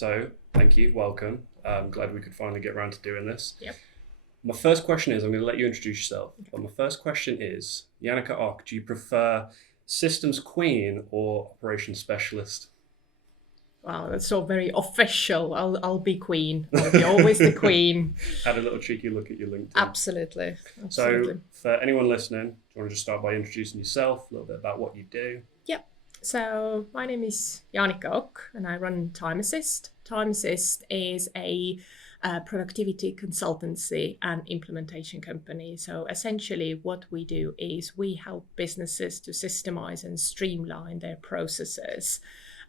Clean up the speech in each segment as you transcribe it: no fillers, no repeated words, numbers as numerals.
So, thank you, welcome. I'm glad we could finally get around to doing this. Yep. My first question is, I'm going to let you introduce yourself, but my first question is, Janika, do you prefer systems queen or operations specialist? Wow, that's all very official. I'll be queen. I'll be always the queen. Had a little cheeky look at your LinkedIn. Absolutely. So, for anyone listening, do you want to just start by introducing yourself, a little bit about what you do? Yep. So my name is Janika and I run Time Assist. Time Assist is a productivity consultancy and implementation company. So essentially what we do is we help businesses to systemize and streamline their processes,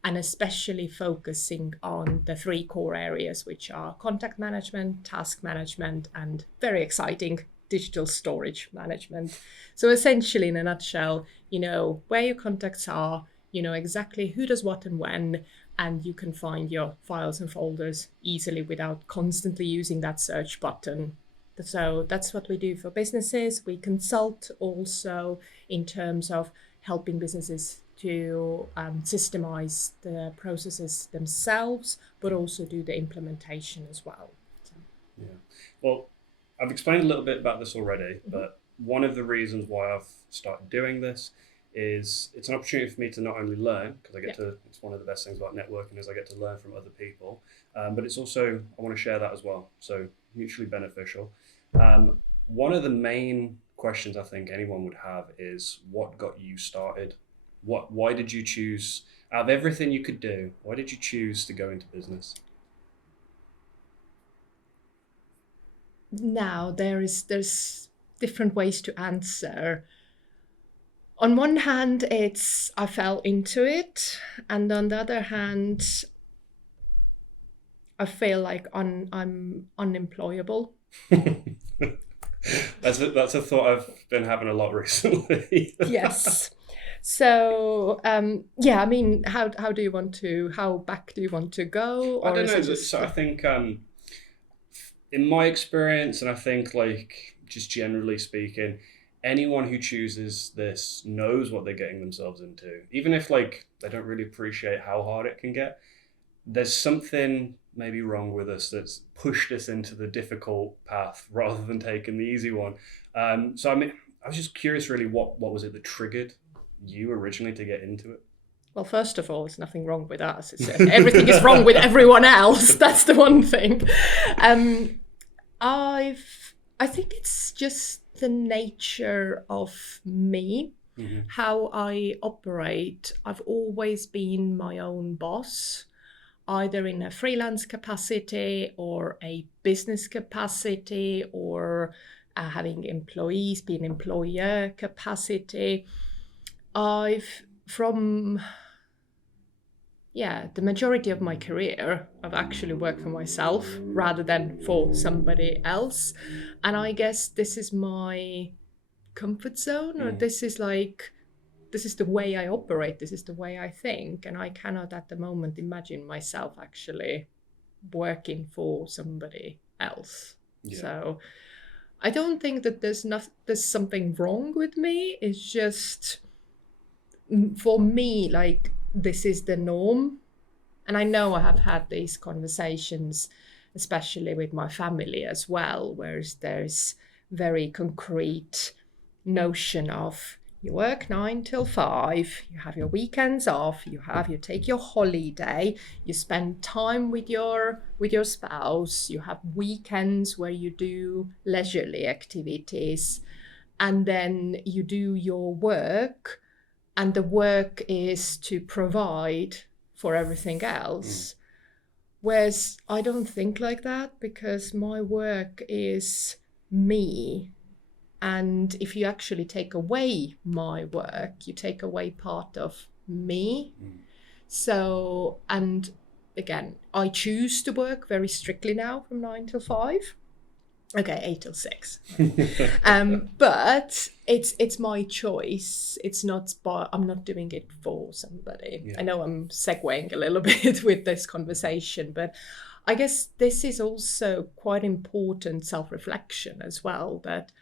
and especially focusing on the three core areas, which are contact management, task management, and very exciting digital storage management. So essentially, in a nutshell, you know where your contacts are, you know exactly who does what and when, and you can find your files and folders easily without constantly using that search button. So that's what we do for businesses. We consult also in terms of helping businesses to systemize the processes themselves, but also do the implementation as well. So. Yeah. Well, I've explained a little bit about this already, but one of the reasons why I've started doing this is it's an opportunity for me to not only learn, because I get to, it's one of the best things about networking is I get to learn from other people, but it's also, I want to share that as well. So mutually beneficial. One of the main questions I think anyone would have is what got you started? Why did you choose, out of everything you could do, why did you choose to go into business? Now there's different ways to answer. On one hand, it's I fell into it, and on the other hand, I feel like I'm unemployable. That's a thought I've been having a lot recently. Yes. So I mean, how do you want to? How back do you want to go? Or I don't know. So I think in my experience, and I think like just generally speaking, anyone who chooses this knows what they're getting themselves into. Even if like they don't really appreciate how hard it can get, there's something maybe wrong with us that's pushed us into the difficult path rather than taking the easy one. So I mean, I was just curious, really, what was it that triggered you originally to get into it? Well, first of all, there's nothing wrong with us. Everything is wrong with everyone else. That's the one thing. I think it's just the nature of me, how I operate. I've always been my own boss, either in a freelance capacity or a business capacity, or having employees, being employer capacity. The majority of my career, I've actually worked for myself rather than for somebody else. And I guess this is my comfort zone, or this is the way I operate, this is the way I think. And I cannot at the moment imagine myself actually working for somebody else. Yeah. So I don't think that there's something wrong with me. It's just, for me, like, this is the norm. And I know I have had these conversations, especially with my family as well, where there's very concrete notion of you work 9 till 5, you have your weekends off, you take your holiday, you spend time with your spouse, you have weekends where you do leisurely activities, and then you do your work. And the work is to provide for everything else. Whereas I don't think like that, because my work is me. And if you actually take away my work, you take away part of me. So, and again, I choose to work very strictly now from 9 till 5. Okay, 8 till 6. But it's my choice. It's not, I'm not doing it for somebody. Yeah. I know I'm segueing a little bit with this conversation, but I guess this is also quite important self-reflection as well, that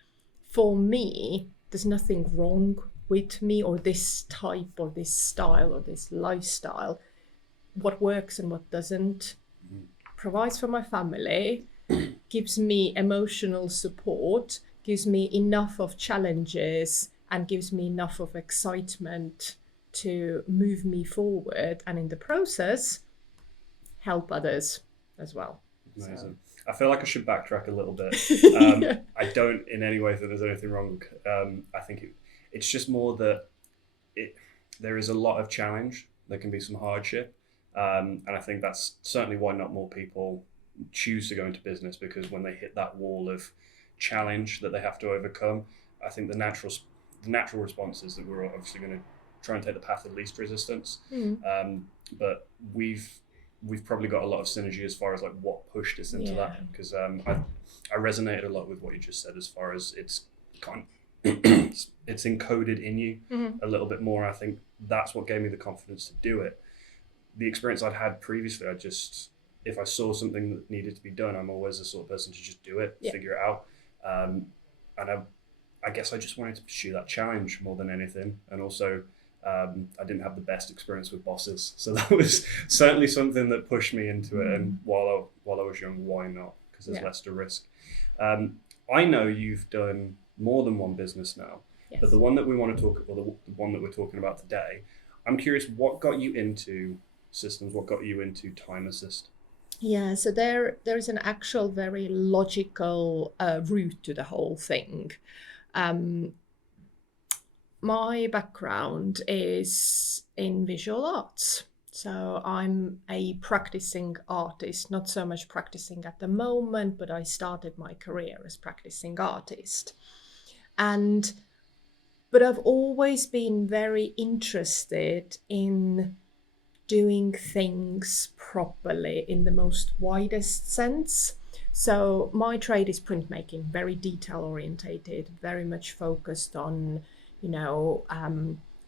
for me, there's nothing wrong with me or this type or this style or this lifestyle. What works and what doesn't provides for my family, gives me emotional support, gives me enough of challenges, and gives me enough of excitement to move me forward, and in the process help others as well. Amazing. So. I feel like I should backtrack a little bit. Yeah. I don't in any way think there's anything wrong. I think it's just more that there is a lot of challenge. There can be some hardship. And I think that's certainly why not more people choose to go into business, because when they hit that wall of challenge that they have to overcome, I think the natural response is that we're obviously going to try and take the path of least resistance. But we've probably got a lot of synergy as far as like what pushed us into that, because I resonated a lot with what you just said as far as it's encoded in you a little bit more. I think that's what gave me the confidence to do it. The experience I'd had previously, if I saw something that needed to be done, I'm always the sort of person to just do it, figure it out. And I guess I just wanted to pursue that challenge more than anything. And also, I didn't have the best experience with bosses, so that was certainly something that pushed me into it. And while I was young, why not? Because there's less to risk. I know you've done more than one business now, but the one that we want to talk, or the one that we're talking about today, I'm curious, what got you into systems? What got you into Time Assist? Yeah, so there's an actual very logical route to the whole thing. My background is in visual arts. So I'm a practicing artist, not so much practicing at the moment, but I started my career as practicing artist. But I've always been very interested in doing things properly in the most widest sense. So my trade is printmaking, very detail orientated, very much focused on,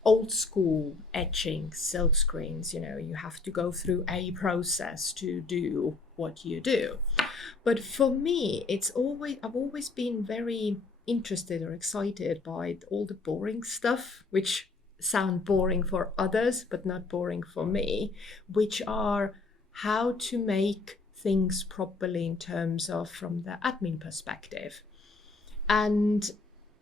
old school etching, silk screens. You have to go through a process to do what you do. But for me, I've always been very interested or excited by all the boring stuff, which sound boring for others, but not boring for me, which are how to make things properly in terms of from the admin perspective. And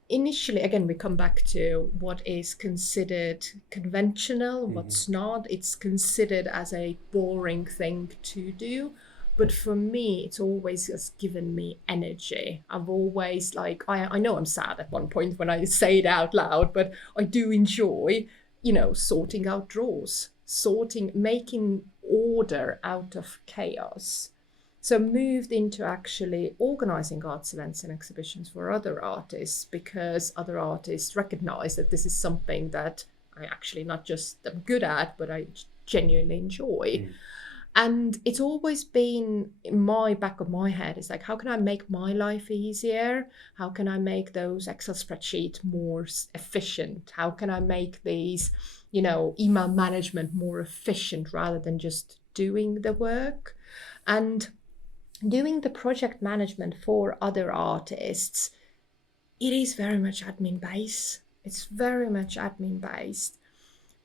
initially, again, we come back to what is considered conventional, what's not. It's considered as a boring thing to do. But for me, it's always has given me energy. I've always I know I'm sad at one point when I say it out loud, but I do enjoy, sorting out drawers, making order out of chaos. So moved into actually organizing arts events and exhibitions for other artists, because other artists recognize that this is something that I actually not just am good at, but I genuinely enjoy. And it's always been in my back of my head, is like, how can I make my life easier? How can I make those Excel spreadsheets more efficient? How can I make these, email management more efficient rather than just doing the work? And doing the project management for other artists, it is very much admin based. It's very much admin based.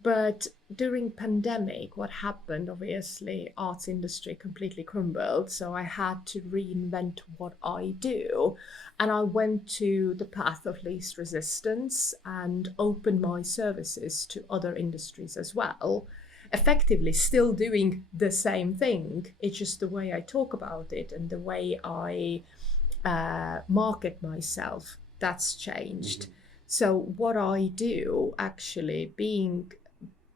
But during pandemic, what happened, obviously, arts industry completely crumbled. So I had to reinvent what I do. And I went to the path of least resistance and opened my services to other industries as well. Effectively still doing the same thing. It's just the way I talk about it and the way I market myself, that's changed. So what I do, actually being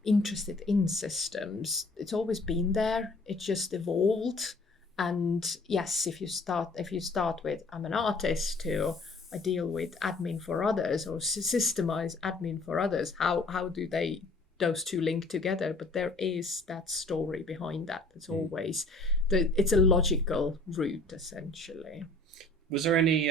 interested in systems, it's always been there. It just evolved. And yes, if you start with, I'm an artist, to I deal with admin for others, or systemize admin for others, how do those two link together? But there is that story behind that. It's always it's a logical route, essentially. Was there any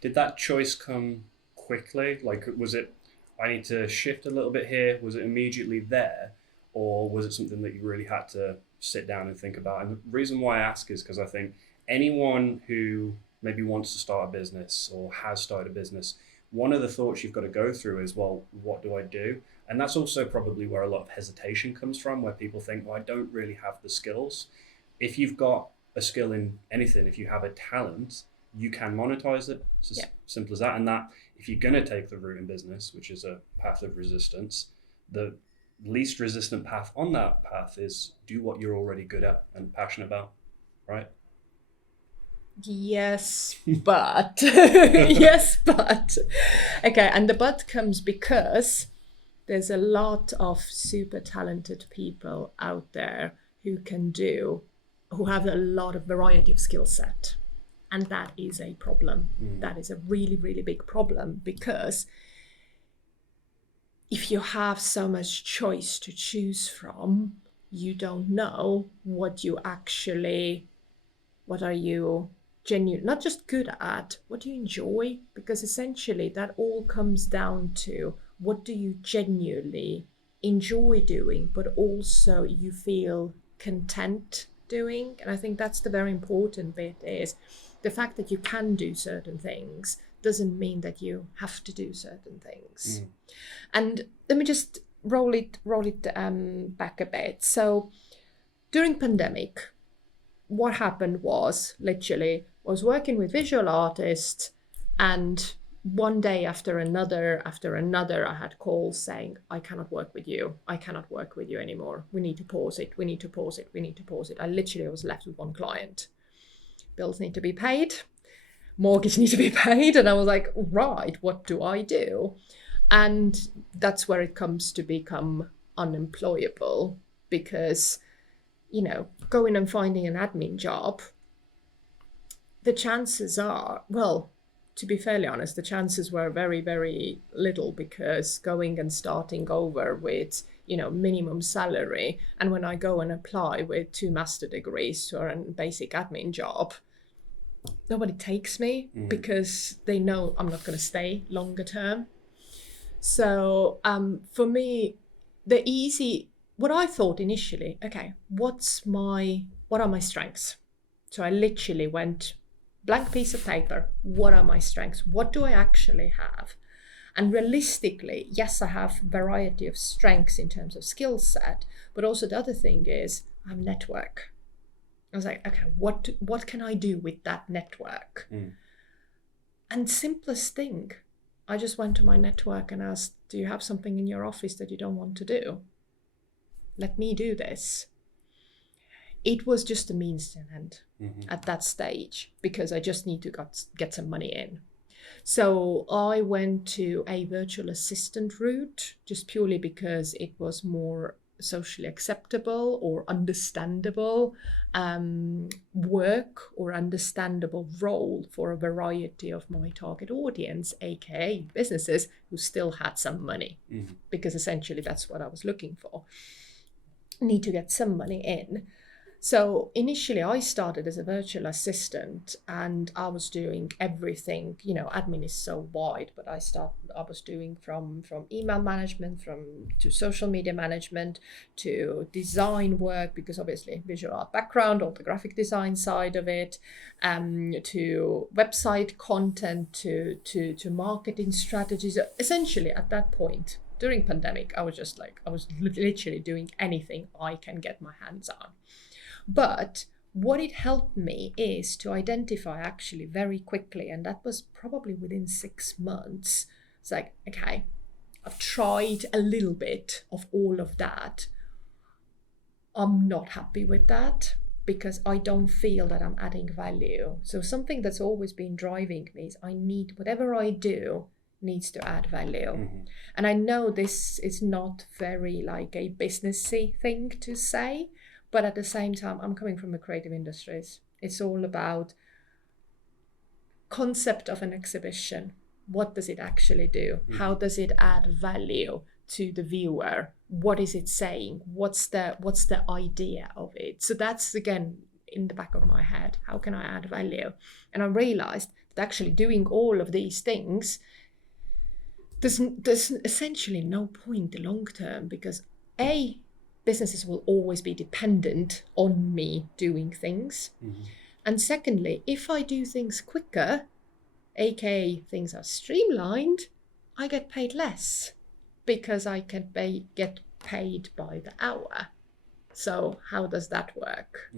did that choice come quickly? Like, was it, I need to shift a little bit here? Was it immediately there, or was it something that you really had to sit down and think about? And the reason why I ask is because I think anyone who maybe wants to start a business or has started a business, one of the thoughts you've got to go through is, well, what do I do? And that's also probably where a lot of hesitation comes from, where people think, well, I don't really have the skills. if you've got a skill in anything, if you have a talent, you can monetize it. It's as simple as that. And that if you're going to take the route in business, which is a path of resistance, the least resistant path on that path is do what you're already good at and passionate about, right? Yes, but yes, but okay, and the but comes because there's a lot of super talented people out there who have a lot of variety of skill set. And that is a problem. That is a really, really big problem, because if you have so much choice to choose from, you don't know what are you genuine, not just good at, what do you enjoy? Because essentially that all comes down to what do you genuinely enjoy doing, but also you feel content doing. And I think that's the very important bit, is the fact that you can do certain things doesn't mean that you have to do certain things. And let me just roll it back a bit. So during pandemic, what happened was literally I was working with visual artists, and one day after another, I had calls saying, I cannot work with you. I cannot work with you anymore. We need to pause it. We need to pause it. We need to pause it. I literally was left with one client. Bills need to be paid. Mortgage need to be paid. And I was like, right, what do I do? And that's where it comes to become unemployable, because, going and finding an admin job, the chances are, well, to be fairly honest, the chances were very, very little, because going and starting over with, minimum salary, and when I go and apply with 2 master degrees for a basic admin job, nobody takes me because they know I'm not going to stay longer term. So for me, what I thought initially, okay, what are my strengths? So I literally went blank piece of paper. What are my strengths? What do I actually have? And realistically, yes, I have variety of strengths in terms of skill set, but also the other thing is I have network. I was like, okay, what can I do with that network? And simplest thing, I just went to my network and asked, do you have something in your office that you don't want to do? Let me do this. It was just a means to an end at that stage, because I just need to get some money in. So I went to a virtual assistant route, just purely because it was more socially acceptable or understandable work or understandable role for a variety of my target audience, aka businesses who still had some money, because essentially that's what I was looking for. Need to get some money in. So initially I started as a virtual assistant, and I was doing everything, admin is so wide, but I was doing from email management, to social media management, to design work, because obviously visual art background, all the graphic design side of it, to website content, to marketing strategies. Essentially at that point, during pandemic, I was literally doing anything I can get my hands on. But what it helped me is to identify actually very quickly, and that was probably within 6 months. It's like, okay, I've tried a little bit of all of that. I'm not happy with that, because I don't feel that I'm adding value. So something that's always been driving me is whatever I do needs to add value. And I know this is not very like a businessy thing to say, but at the same time, I'm coming from the creative industries. It's all about concept of an exhibition. What does it actually do? How does it add value to the viewer? What is it saying? What's the idea of it? So that's, again, in the back of my head. How can I add value? And I realized that actually doing all of these things, there's essentially no point long term, because businesses will always be dependent on me doing things. And secondly, if I do things quicker, aka things are streamlined, I get paid less, because I can get paid by the hour. So how does that work?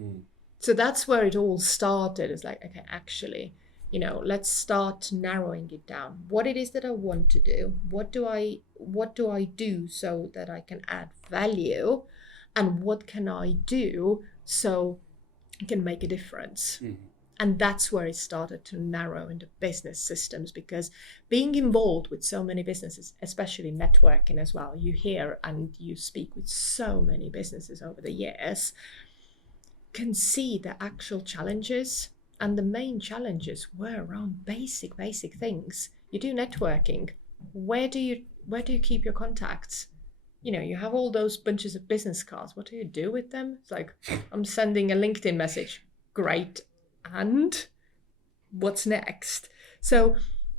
So that's where it all started. It's like, okay, actually, let's start narrowing it down. What it is that I want to do. What do I do so that I can add value? And what can I do so I can make a difference? Mm. And that's where it started to narrow into business systems, because being involved with so many businesses, especially networking as well, you hear and you speak with so many businesses over the years, can see the actual challenges. And the main challenges were around basic things. You do networking. Where do you keep your contacts? You have all those bunches of business cards. What do you do with them? It's like, I'm sending a LinkedIn message. Great. And what's next? So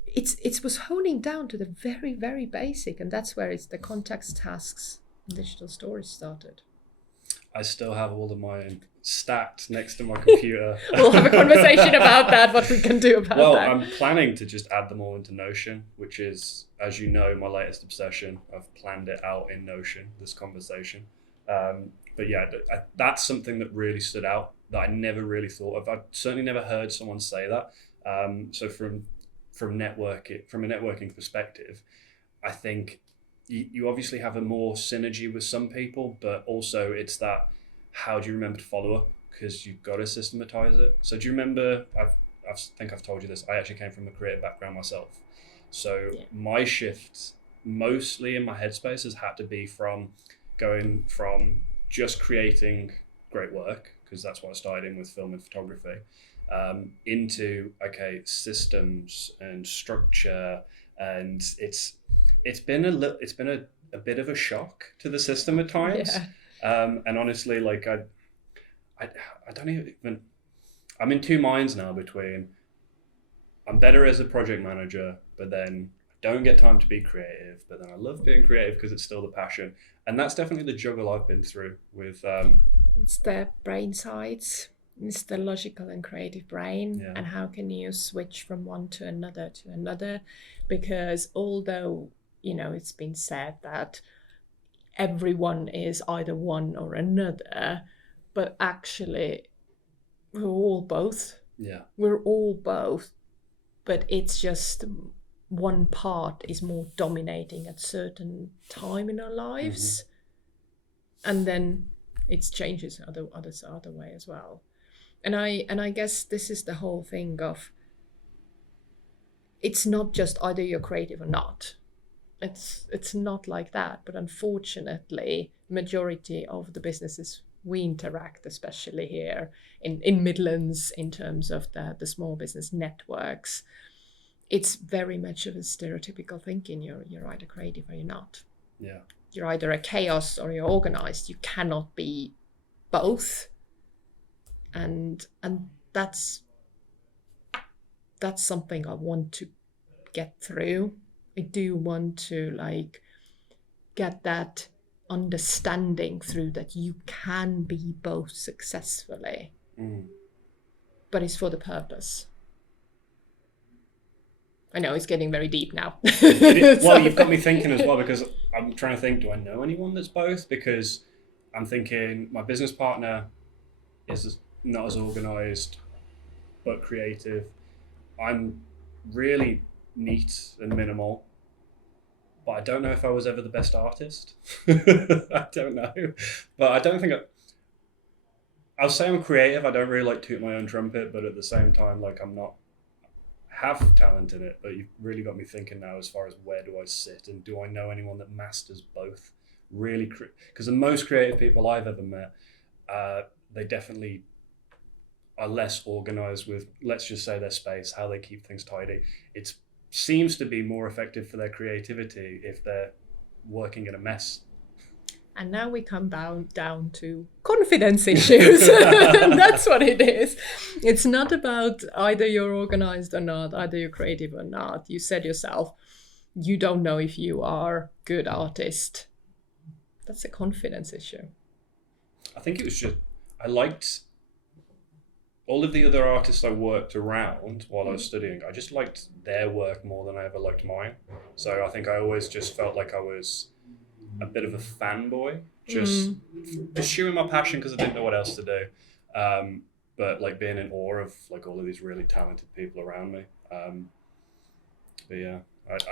it was honing down to the very, very basic. And that's where it's the contacts, tasks, and digital storage started. I still have all of mine stacked next to my computer. We'll have a conversation about that, what we can do about that. Well, I'm planning to just add them all into Notion, which is, as you know, my latest obsession. I've planned it out in Notion, this conversation. But yeah, that's something that really stood out that I never really thought of. I've certainly never heard someone say that. So from a networking perspective, I think you obviously have a more synergy with some people, but also it's that, how do you remember to follow up? Because you've got to systematize it. So do you remember, I think I've told you this, I actually came from a creative background myself. So my shift mostly in my headspace has had to be from going from just creating great work, because that's what I started in with film and photography, into, okay, systems and structure. And it's been a bit of a shock to the system at times. And honestly, like I don't even, I'm in two minds now between, I'm better as a project manager, but then I don't get time to be creative, but then I love being creative because it's still the passion. And that's definitely the juggle I've been through with. It's the brain sides. It's the logical and creative brain. And how can you switch from one to another? Because although, it's been said that everyone is either one or another, but actually we're all both. Yeah. We're all both, but it's just one part is more dominating at certain time in our lives. Mm-hmm. And then it changes other way as well. And I guess this is the whole thing of, it's not just either you're creative or not. It's not like that. But unfortunately, majority of the businesses we interact, especially here in Midlands, in terms of the small business networks, it's very much of a stereotypical thinking. You're either creative or you're not. Yeah. You're either a chaos or you're organized. You cannot be both. And that's something I want to get through. I do want to get that understanding through, that you can be both successfully, but it's for the purpose. I know it's getting very deep now. Well, you've got me thinking as well, because I'm trying to think, do I know anyone that's both? Because I'm thinking my business partner is not as organized, but creative. I'm really neat and minimal, but I don't know if I was ever the best artist. I don't know, but I don't think I'll say I'm creative. I don't really like toot my own trumpet, but at the same time, I'm not have talent in it. But you've really got me thinking now, as far as where do I sit, and do I know anyone that masters both? Really, because the most creative people I've ever met, they definitely are less organized with, let's just say, their space, how they keep things tidy. It seems to be more effective for their creativity if they're working in a mess. And now we come down to confidence issues. That's what it is. It's not about either you're organized or not, either you're creative or not. You said yourself, you don't know if you are a good artist. That's a confidence issue. I think it was just, I liked all of the other artists I worked around while I was studying. I just liked their work more than I ever liked mine. So I think I always just felt like I was a bit of a fanboy, just pursuing my passion because I didn't know what else to do. but like being in awe of like all of these really talented people around me. But yeah,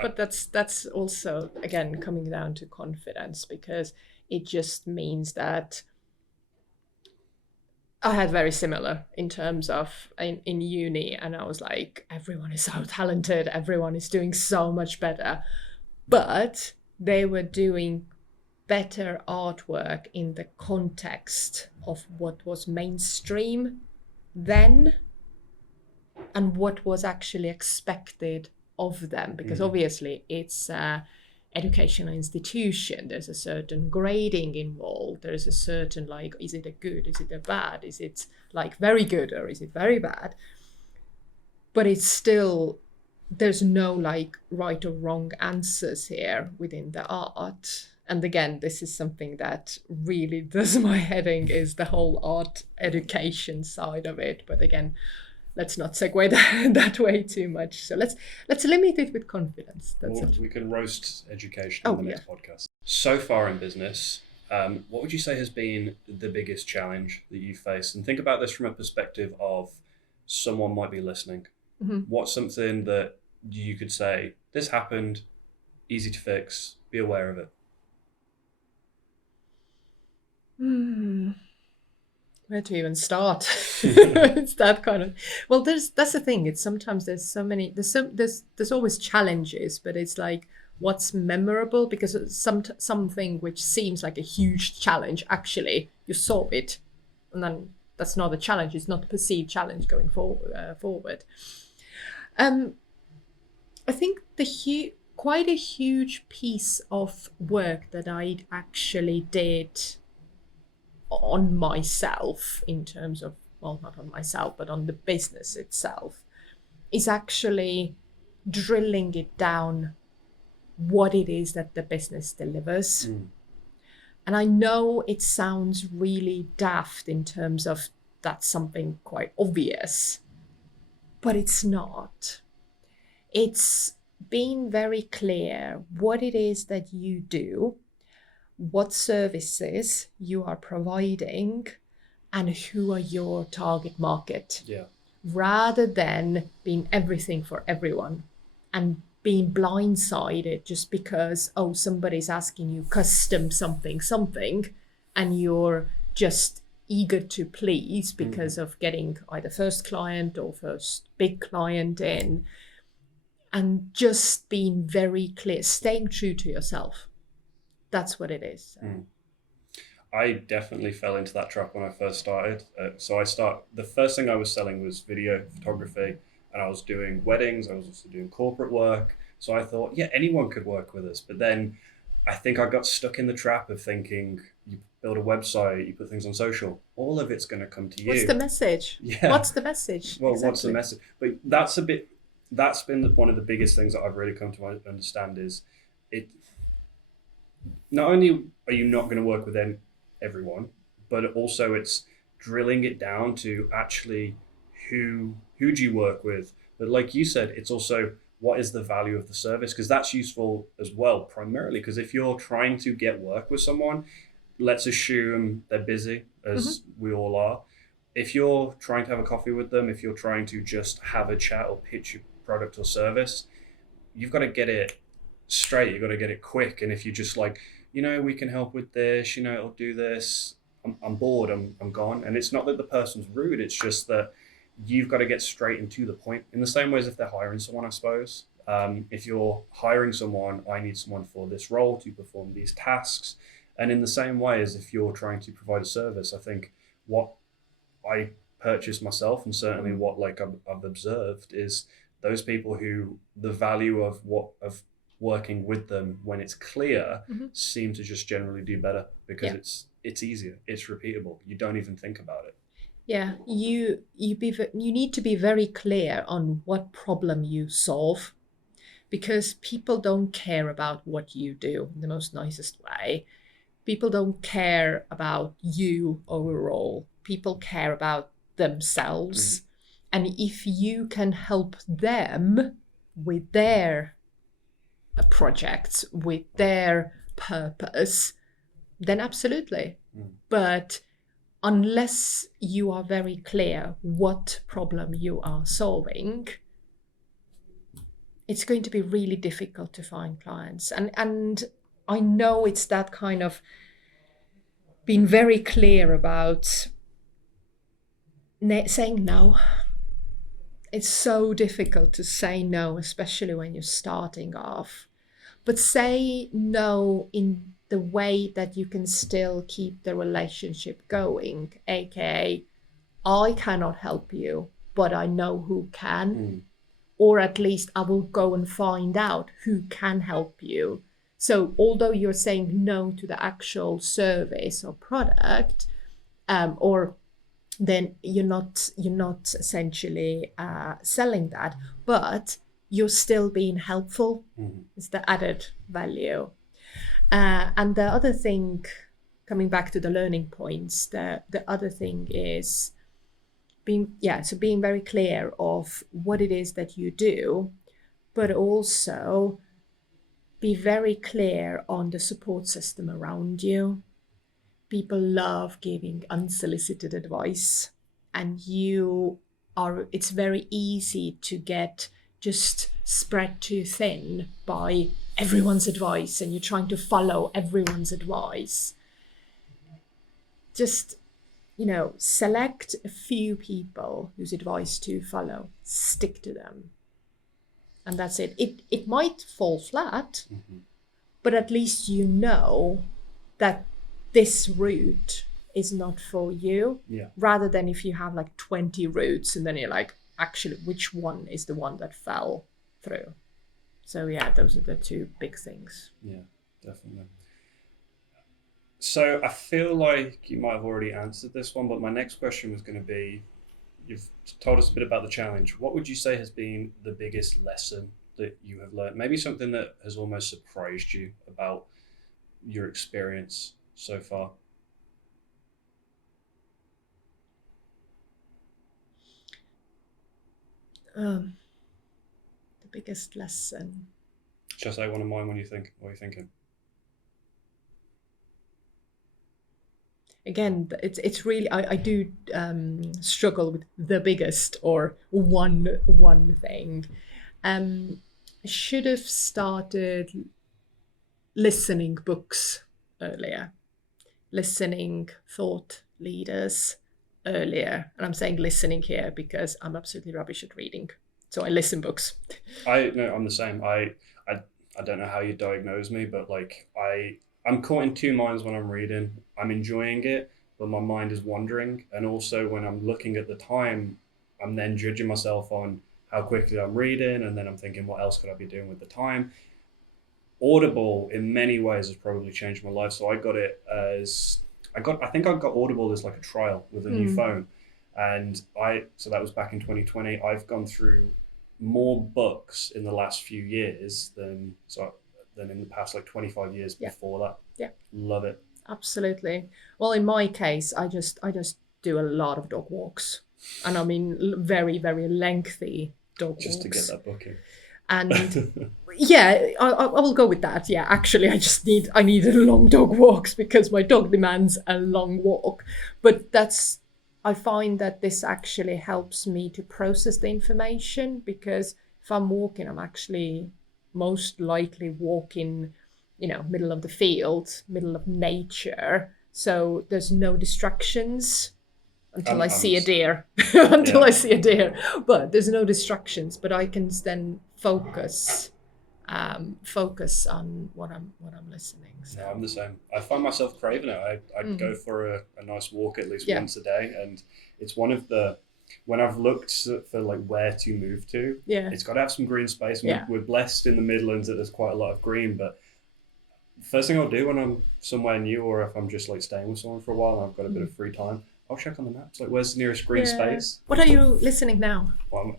But that's also again coming down to confidence, because it just means that I had very similar in terms of in uni, and I was like, everyone is so talented, everyone is doing so much better, but they were doing better artwork in the context of what was mainstream then and what was actually expected of them, because obviously it's educational institution, there's a certain grading involved, there's a certain like, is it a good, is it a bad, is it like very good or is it very bad, but it's still, there's no like right or wrong answers here within the art. And again, this is something that really does my head in, is the whole art education side of it. But again, let's not segue that way too much. So let's limit it with confidence. That's it. We can roast education in the next podcast. So far in business, what would you say has been the biggest challenge that you faced? And think about this from a perspective of someone might be listening. Mm-hmm. What's something that you could say, this happened, easy to fix, be aware of it? Where to even start? It's that kind of, well, that's the thing. It's sometimes there's so many, there's always challenges, but it's like, what's memorable, because it's something which seems like a huge challenge, actually you solve it, and then that's not a challenge. It's not a perceived challenge going forward. I think quite a huge piece of work that I actually did on myself, in terms of, well, not on myself, but on the business itself, is actually drilling it down what it is that the business delivers. And I know it sounds really daft in terms of that's something quite obvious, but it's not. It's being very clear what it is that you do, what services you are providing, and who are your target market. Yeah. Rather than being everything for everyone and being blindsided just because, oh, somebody's asking you custom something, and you're just eager to please because of getting either first client or first big client in, and just being very clear, staying true to yourself. That's what it is. I definitely fell into that trap when I first started. The first thing I was selling was video photography, and I was doing weddings. I was also doing corporate work. So I thought, yeah, anyone could work with us. But then I think I got stuck in the trap of thinking, you build a website, you put things on social, all of it's going to come to you. What's the message? Yeah. What's the message? Well, exactly. What's the message? But that's been one of the biggest things that I've really come to understand is it. Not only are you not going to work with everyone, but also it's drilling it down to actually who do you work with. But like you said, it's also what is the value of the service, because that's useful as well, primarily because if you're trying to get work with someone, let's assume they're busy, as we all are. If you're trying to have a coffee with them, if you're trying to just have a chat or pitch your product or service, you've got to get it straight, you've got to get it quick. And if you just like, we can help with this, it'll do this, I'm bored, I'm gone. And it's not that the person's rude, it's just that you've got to get straight and to the point, in the same way as if they're hiring someone, I suppose. If you're hiring someone, I need someone for this role to perform these tasks. And in the same way as if you're trying to provide a service, I think what I purchased myself, and certainly what I've observed, is those people who the value of working with them when it's clear seem to just generally do better, because it's easier, it's repeatable, you don't even think about it. Yeah, you need to be very clear on what problem you solve, because people don't care about what you do in the most nicest way. People don't care about you overall. People care about themselves. And if you can help them with their projects, with their purpose, then absolutely. But unless you are very clear what problem you are solving, it's going to be really difficult to find clients. And I know it's that kind of being very clear about saying no. It's so difficult to say no, especially when you're starting off. But say no in the way that you can still keep the relationship going, aka, I cannot help you, but I know who can. Or at least I will go and find out who can help you. So although you're saying no to the actual service or product, or then you're not essentially selling that, but you're still being helpful. It's the added value. And the other thing, coming back to the learning points, the other thing is being very clear of what it is that you do, but also be very clear on the support system around you. People love giving unsolicited advice, and it's very easy to get just spread too thin by everyone's advice, and you're trying to follow everyone's advice. Just, select a few people whose advice to follow, stick to them. And that's it. It might fall flat, but at least you know that this route is not for you. Yeah. Rather than if you have like 20 routes and then you're like, actually, which one is the one that fell through? So yeah, those are the two big things. Yeah, definitely. So I feel like you might have already answered this one, but my next question was going to be, you've told us a bit about the challenge. What would you say has been the biggest lesson that you have learned? Maybe something that has almost surprised you about your experience so far? The biggest lesson. Shall I say one of mine when you think? What are you thinking? Again, it's really, I do struggle with the biggest or one thing. I should have started listening books earlier, listening thought leaders earlier. And I'm saying listening here because I'm absolutely rubbish at reading. So I listen books. I'm the same. I don't know how you diagnose me, but like I'm caught in two minds when I'm reading. I'm enjoying it, but my mind is wandering. And also when I'm looking at the time, I'm then judging myself on how quickly I'm reading, and then I'm thinking, what else could I be doing with the time? Audible in many ways has probably changed my life. So I think I got Audible as like a trial with a new phone. And so that was back in 2020. I've gone through more books in the last few years than in the past like 25 years before that. Yeah. Love it. Absolutely. Well, in my case, I just do a lot of dog walks. And I mean very, very lengthy dog walks. Just to get that book in. And yeah, I will go with that. Yeah, actually, I need long dog walks because my dog demands a long walk. But I find that this actually helps me to process the information, because if I'm walking, I'm actually most likely walking, middle of the field, middle of nature. So there's no distractions until I see a deer. I see a deer. But there's no distractions. But I can then focus on what I'm listening. So. Yeah, I'm the same. I find myself craving it. I'd go for a nice walk at least once a day, and it's one of the, when I've looked for like where to move to, it's got to have some green space. We're blessed in the Midlands that there's quite a lot of green, but first thing I'll do when I'm somewhere new, or if I'm just like staying with someone for a while and I've got a bit of free time, I'll check on the maps. Like, where's the nearest green space? What are you listening now? Well,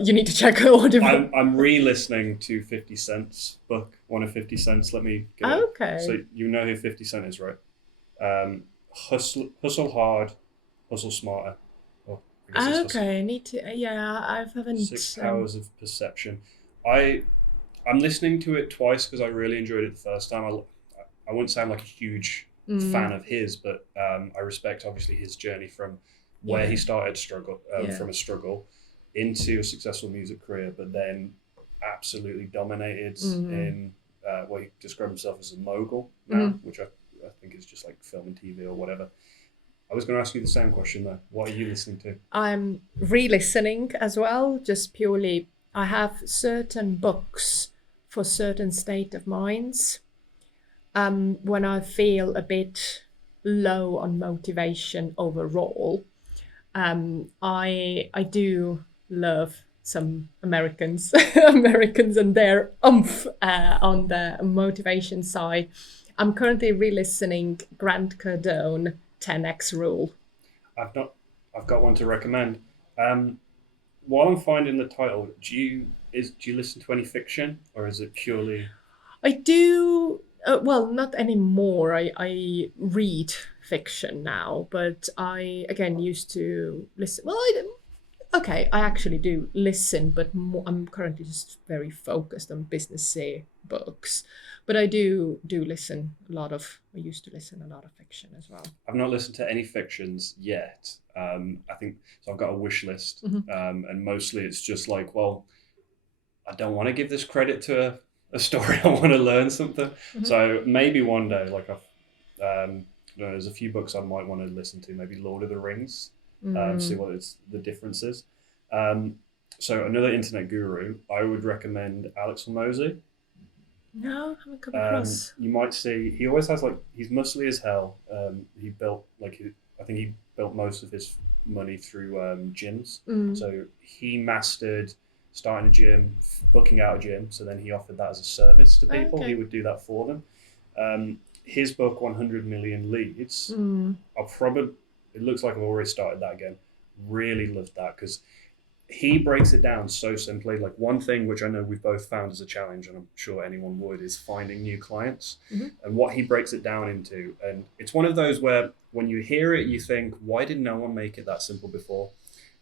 you need to check Audible. I'm re-listening to 50 Cent's book, one of 50 Cent's. Let me get it. Okay. So you know who 50 Cent is, right? Hustle hard, hustle smarter. Oh, okay, I need to. Yeah, I haven't. 6 Hours of Perception. I'm listening to it twice because I really enjoyed it the first time. I wouldn't say I'm like a huge fan of his, but I respect obviously his journey from where he started from a struggle into a successful music career, but then absolutely dominated in what he described himself as a mogul now, which I think is just like film and TV or whatever. I was going to ask you the same question though. What are you listening to? I'm re-listening as well, just purely. I have certain books for certain state of minds. When I feel a bit low on motivation overall, I do love some Americans, Americans and their oomph on the motivation side. I'm currently re-listening Grant Cardone 10x Rule. I've got one to recommend. While I'm finding the title, do you listen to any fiction, or is it purely? I do. Well, not anymore. I read fiction now, but I again used to listen. Well, I actually do listen, but I'm currently just very focused on businessy books. But I do listen a lot of. I used to listen a lot of fiction as well. I've not listened to any fictions yet. I think so. I've got a wish list, and mostly it's just like, well, I don't want to give this credit to a story. I want to learn something. So maybe one day, like I don't know, there's a few books I might want to listen to. Maybe Lord of the Rings. See what the difference is. So another internet guru, I would recommend Alex Hormozy. No, I haven't come across. You might see he always has he's muscly as hell. He built I think he built most of his money through gyms. So he mastered starting a gym, booking out a gym. So then he offered that as a service to people. Okay. He would do that for them. His book 100 Million Leads. It looks like I've already started that again. Really loved that because he breaks it down so simply. Like one thing which I know we've both found as a challenge, and I'm sure anyone would, is finding new clients. And what he breaks it down into. And it's one of those where when you hear it, you think, why did no one make it that simple before?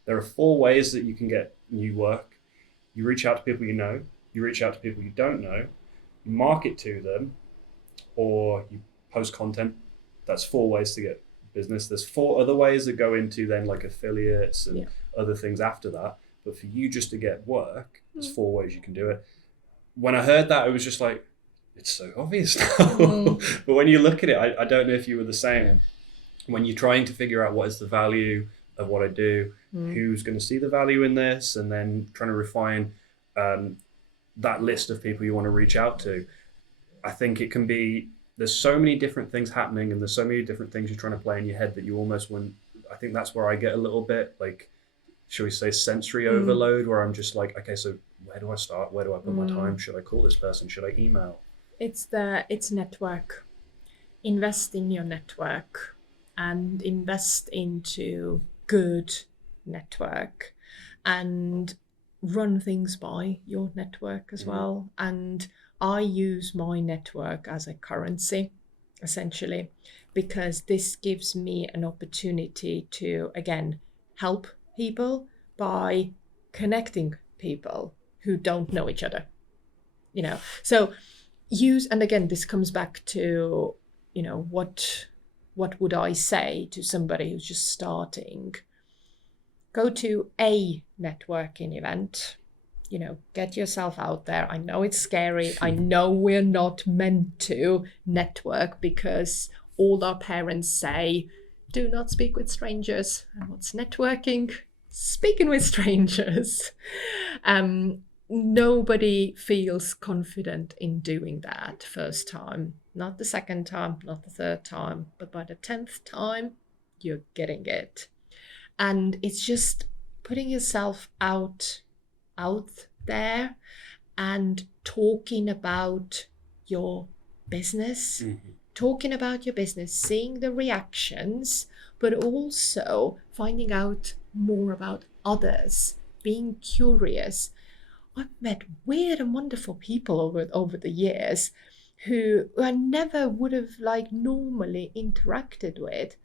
There are 4 ways that you can get new work. You reach out to people you know. You reach out to people you don't know. You market to them. Or you post content. That's 4 ways to get business. There's 4 other ways that go into then like affiliates and other things after that. But for you just to get work, there's 4 ways you can do it. When I heard that, it was just like, it's so obvious now. But when you look at it, I don't know if you were the same. When you're trying to figure out what is the value of what I do, who's going to see the value in this, and then trying to refine that list of people you want to reach out to, I think it can be, there's so many different things happening and there's so many different things you're trying to play in your head that you almost wouldn't. I think that's where I get a little bit like, shall we say, sensory overload, where I'm just like, okay, so where do I start? Where do I put my time? Should I call this person? Should I email? It's network. Invest in your network and invest into good network and run things by your network as well. And I use my network as a currency, essentially, because this gives me an opportunity to, again, help people by connecting people who don't know each other. So and again, this comes back to, what would I say to somebody who's just starting? Go to a networking event. Get yourself out there. I know it's scary. I know we're not meant to network because all our parents say, do not speak with strangers. And what's networking? Speaking with strangers. Nobody feels confident in doing that first time. Not the second time, not the third time, but by the 10th time, you're getting it. And it's just putting yourself out there and talking about your business, seeing the reactions, but also finding out more about others, being curious. I've met weird and wonderful people over the years who I never would have normally interacted with.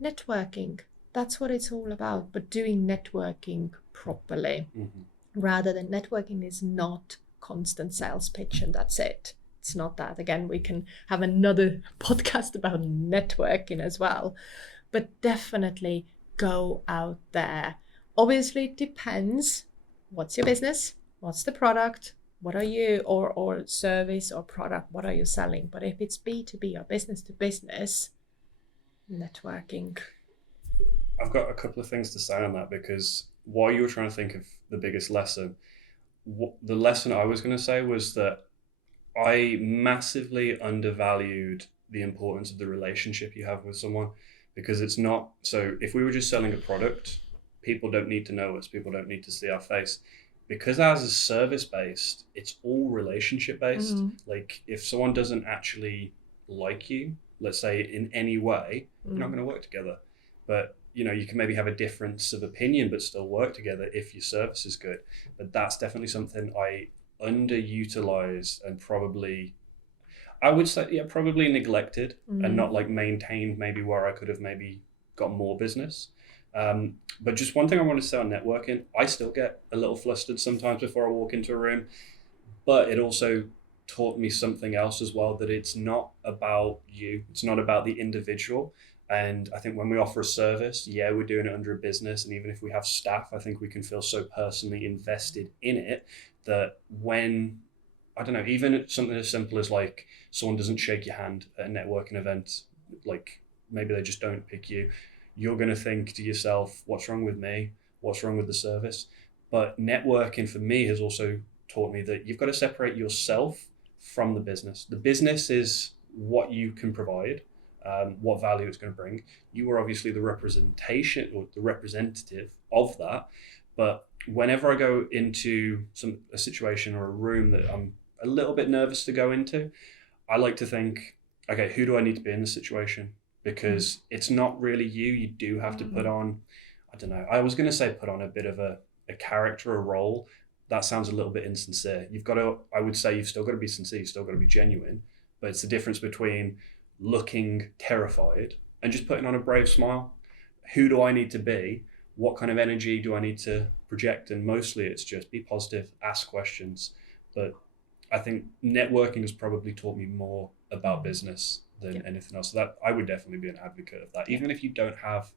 Networking, that's what it's all about, but doing networking properly. Rather than networking is not constant sales pitch and that's it. It's not that. Again, we can have another podcast about networking as well. But definitely go out there. Obviously, it depends. What's your business? What's the product? What are you, or service or product, what are you selling? But if it's B2B or business to business, networking. I've got a couple of things to say on that, because while you were trying to think of the biggest lesson, the lesson I was going to say was that I massively undervalued the importance of the relationship you have with someone, because it's not, so if we were just selling a product, people don't need to know us, people don't need to see our face. Because ours is service based, it's all relationship based. Like if someone doesn't actually like you, let's say in any way, you're not going to work together. But you know, you can maybe have a difference of opinion but still work together if your service is good. But that's definitely something I underutilized and probably, I would say, yeah, probably neglected and not like maintained maybe where I could have maybe got more business. But just one thing I want to say on networking, I still get a little flustered sometimes before I walk into a room, but it also taught me something else as well, that it's not about you, it's not about the individual. And I think when we offer a service, yeah, we're doing it under a business. And even if we have staff, I think we can feel so personally invested in it that when, I don't know, even something as simple as like someone doesn't shake your hand at a networking event, like maybe they just don't pick you, you're going to think to yourself, what's wrong with me? What's wrong with the service? But networking for me has also taught me that you've got to separate yourself from the business. The business is what you can provide, what value it's going to bring. You are obviously the representation or the representative of that. But whenever I go into a situation or a room that I'm a little bit nervous to go into, I like to think, okay, who do I need to be in this situation? Because it's not really you. You do have to put on, I don't know, I was going to say put on a bit of a character, a role. That sounds a little bit insincere. You've got to, I would say you've still got to be sincere, you've still got to be genuine, but it's the difference between looking terrified and just putting on a brave smile. Who do I need to be? What kind of energy do I need to project? And mostly it's just be positive, ask questions. But I think networking has probably taught me more about business than anything else. So that I would definitely be an advocate of that. Even if you don't have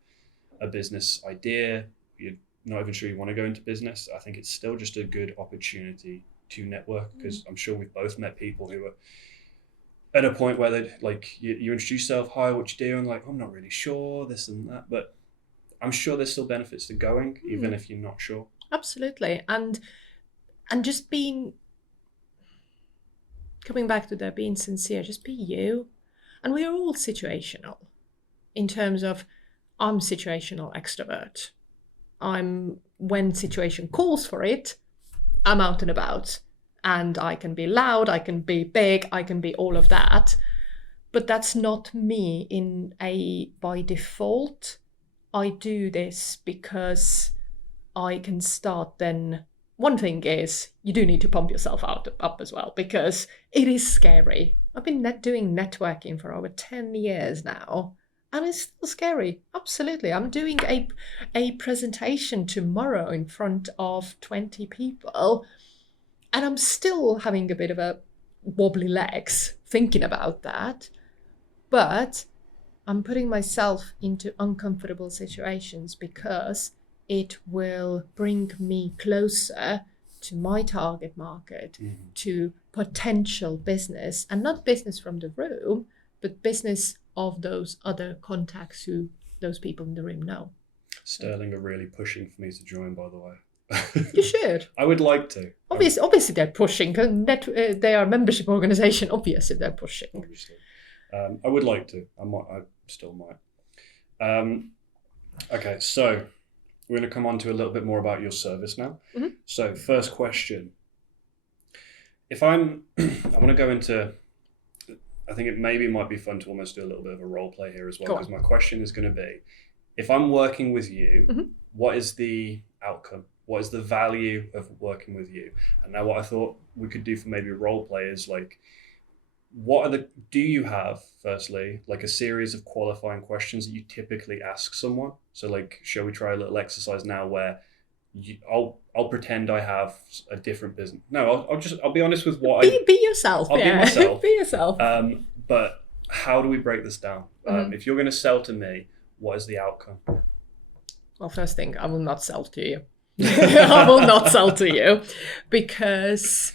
a business idea, you're not even sure you want to go into business, I think it's still just a good opportunity to network, because I'm sure we've both met people who are at a point where they like you introduce yourself, hi, what you doing? Like, I'm not really sure, this and that, but I'm sure there's still benefits to going, even if you're not sure. Absolutely. And just coming back to that, being sincere, just be you. And we are all situational in terms of, I'm situational extrovert. When situation calls for it, I'm out and about. And I can be loud, I can be big, I can be all of that. But that's not me by default. I do this because I can start then. One thing is, you do need to pump yourself up as well, because it is scary. I've been doing networking for over 10 years now, and it's still scary. Absolutely. I'm doing a presentation tomorrow in front of 20 people, and I'm still having a bit of a wobbly legs thinking about that. But I'm putting myself into uncomfortable situations because it will bring me closer to my target market, to potential business, and not business from the room, but business of those other contacts who those people in the room know. Sterling are really pushing for me to join, by the way. You should. I would like to. Obviously they're pushing. They are a membership organisation. Obviously they're pushing. Obviously. I would like to. I still might. Okay, so we're going to come on to a little bit more about your service now. So first question. If I want to go into, I think it might be fun to almost do a little bit of a role play here as well, because my question is going to be, if I'm working with you, what is the outcome? What is the value of working with you? And now what I thought we could do for maybe a role play is like, do you have, firstly, like a series of qualifying questions that you typically ask someone? So like, shall we try a little exercise now where I'll pretend I have a different business. No, I'll be honest with what be yourself. I'll be myself. Be yourself. But how do we break this down? If you're going to sell to me, what is the outcome? Well, first thing, I will not sell to you. I will not sell to you because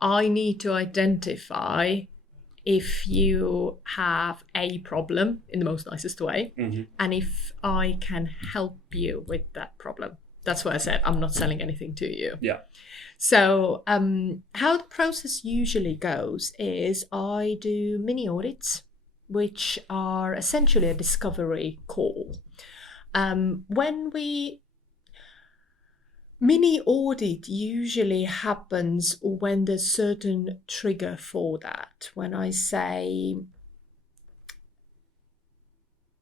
I need to identify if you have a problem in the most nicest way, and if I can help you with that problem. That's why I said I'm not selling anything to you. Yeah. So how the process usually goes is I do mini audits, which are essentially a discovery call. Mini audit usually happens when there's certain trigger for that. When I say,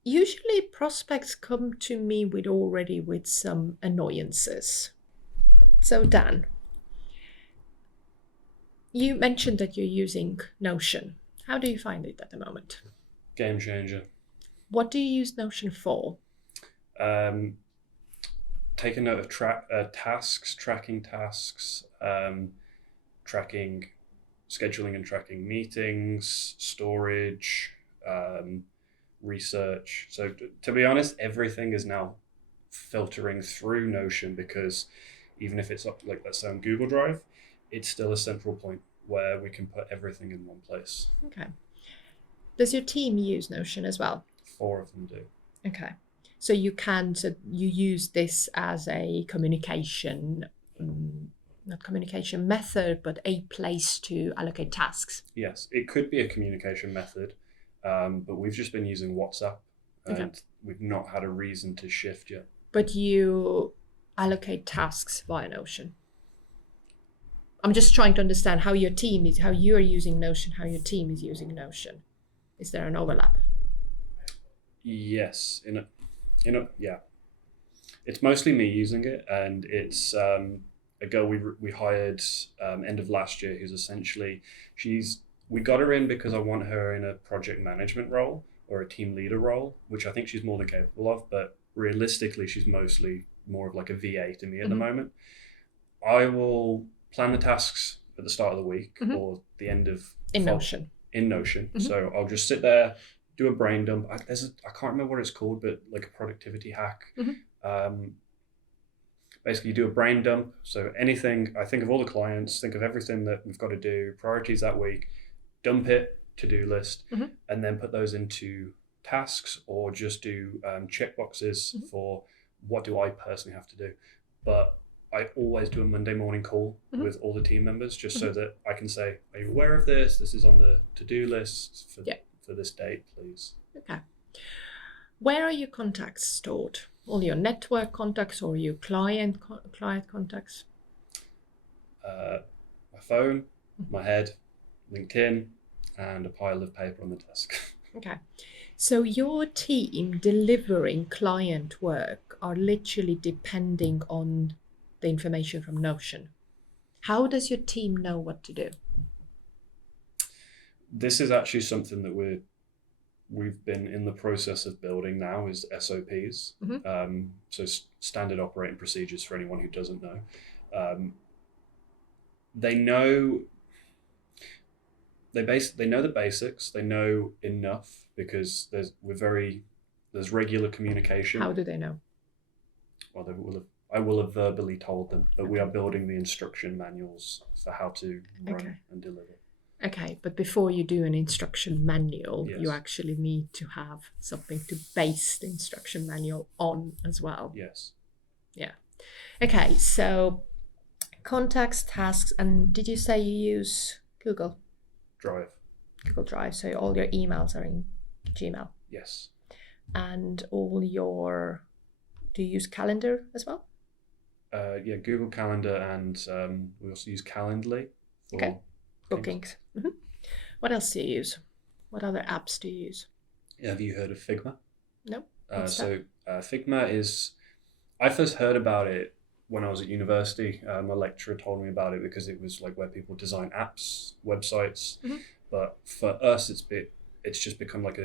usually prospects come to me with some annoyances. So Dan, you mentioned that you're using Notion. How do you find it at the moment? Game changer. What do you use Notion for? Take a note of tasks, tracking tasks, tracking, scheduling and tracking meetings, storage, research. So to be honest, everything is now filtering through Notion, because even if it's up, like let's say on Google Drive, it's still a central point where we can put everything in one place. Okay. Does your team use Notion as well? 4 of them do. Okay. So you use this as a communication, not communication method, but a place to allocate tasks. Yes, it could be a communication method, but we've just been using WhatsApp, and we've not had a reason to shift yet. But you allocate tasks via Notion. I'm just trying to understand how you are using Notion, how your team is using Notion. Is there an overlap? Yes, yeah. It's mostly me using it, and it's a girl we hired end of last year who's essentially, we got her in because I want her in a project management role or a team leader role, which I think she's more than capable of, but realistically she's mostly more of like a VA to me at the moment. I will plan the tasks at the start of the week or the end of Notion. In Notion. So I'll just sit there, do a brain dump. I can't remember what it's called, but like a productivity hack. Basically, you do a brain dump. So anything, I think of all the clients, think of everything that we've got to do, priorities that week, dump it, to-do list, and then put those into tasks, or just do checkboxes for what do I personally have to do. But I always do a Monday morning call with all the team members, just so that I can say, are you aware of this? This is on the to-do list for this date, please. Okay. Where are your contacts stored? All your network contacts or your client contacts? My phone, my head, LinkedIn, and a pile of paper on the desk. Okay. So your team delivering client work are literally depending on the information from Notion. How does your team know what to do? This is actually something that we've been in the process of building now, is SOPs. So standard operating procedures for anyone who doesn't know. They know the basics. They know enough because there's regular communication. How do they know? Well, I will have verbally told them that we are building the instruction manuals for how to run and deliver. Okay, but before you do an instruction manual, Yes. you actually need to have something to base the instruction manual on as well. Yes. Yeah. Okay, so contacts, tasks, and did you say you use Google Drive? Google Drive, so all your emails are in Gmail. Yes. And do you use Calendar as well? Yeah, Google Calendar, and we also use Calendly for bookings. What else do you use? What other apps do you use? Have you heard of Figma? No. Figma is, I first heard about it when I was at university. My lecturer told me about it because it was like where people design apps, websites. But for us, it's just become like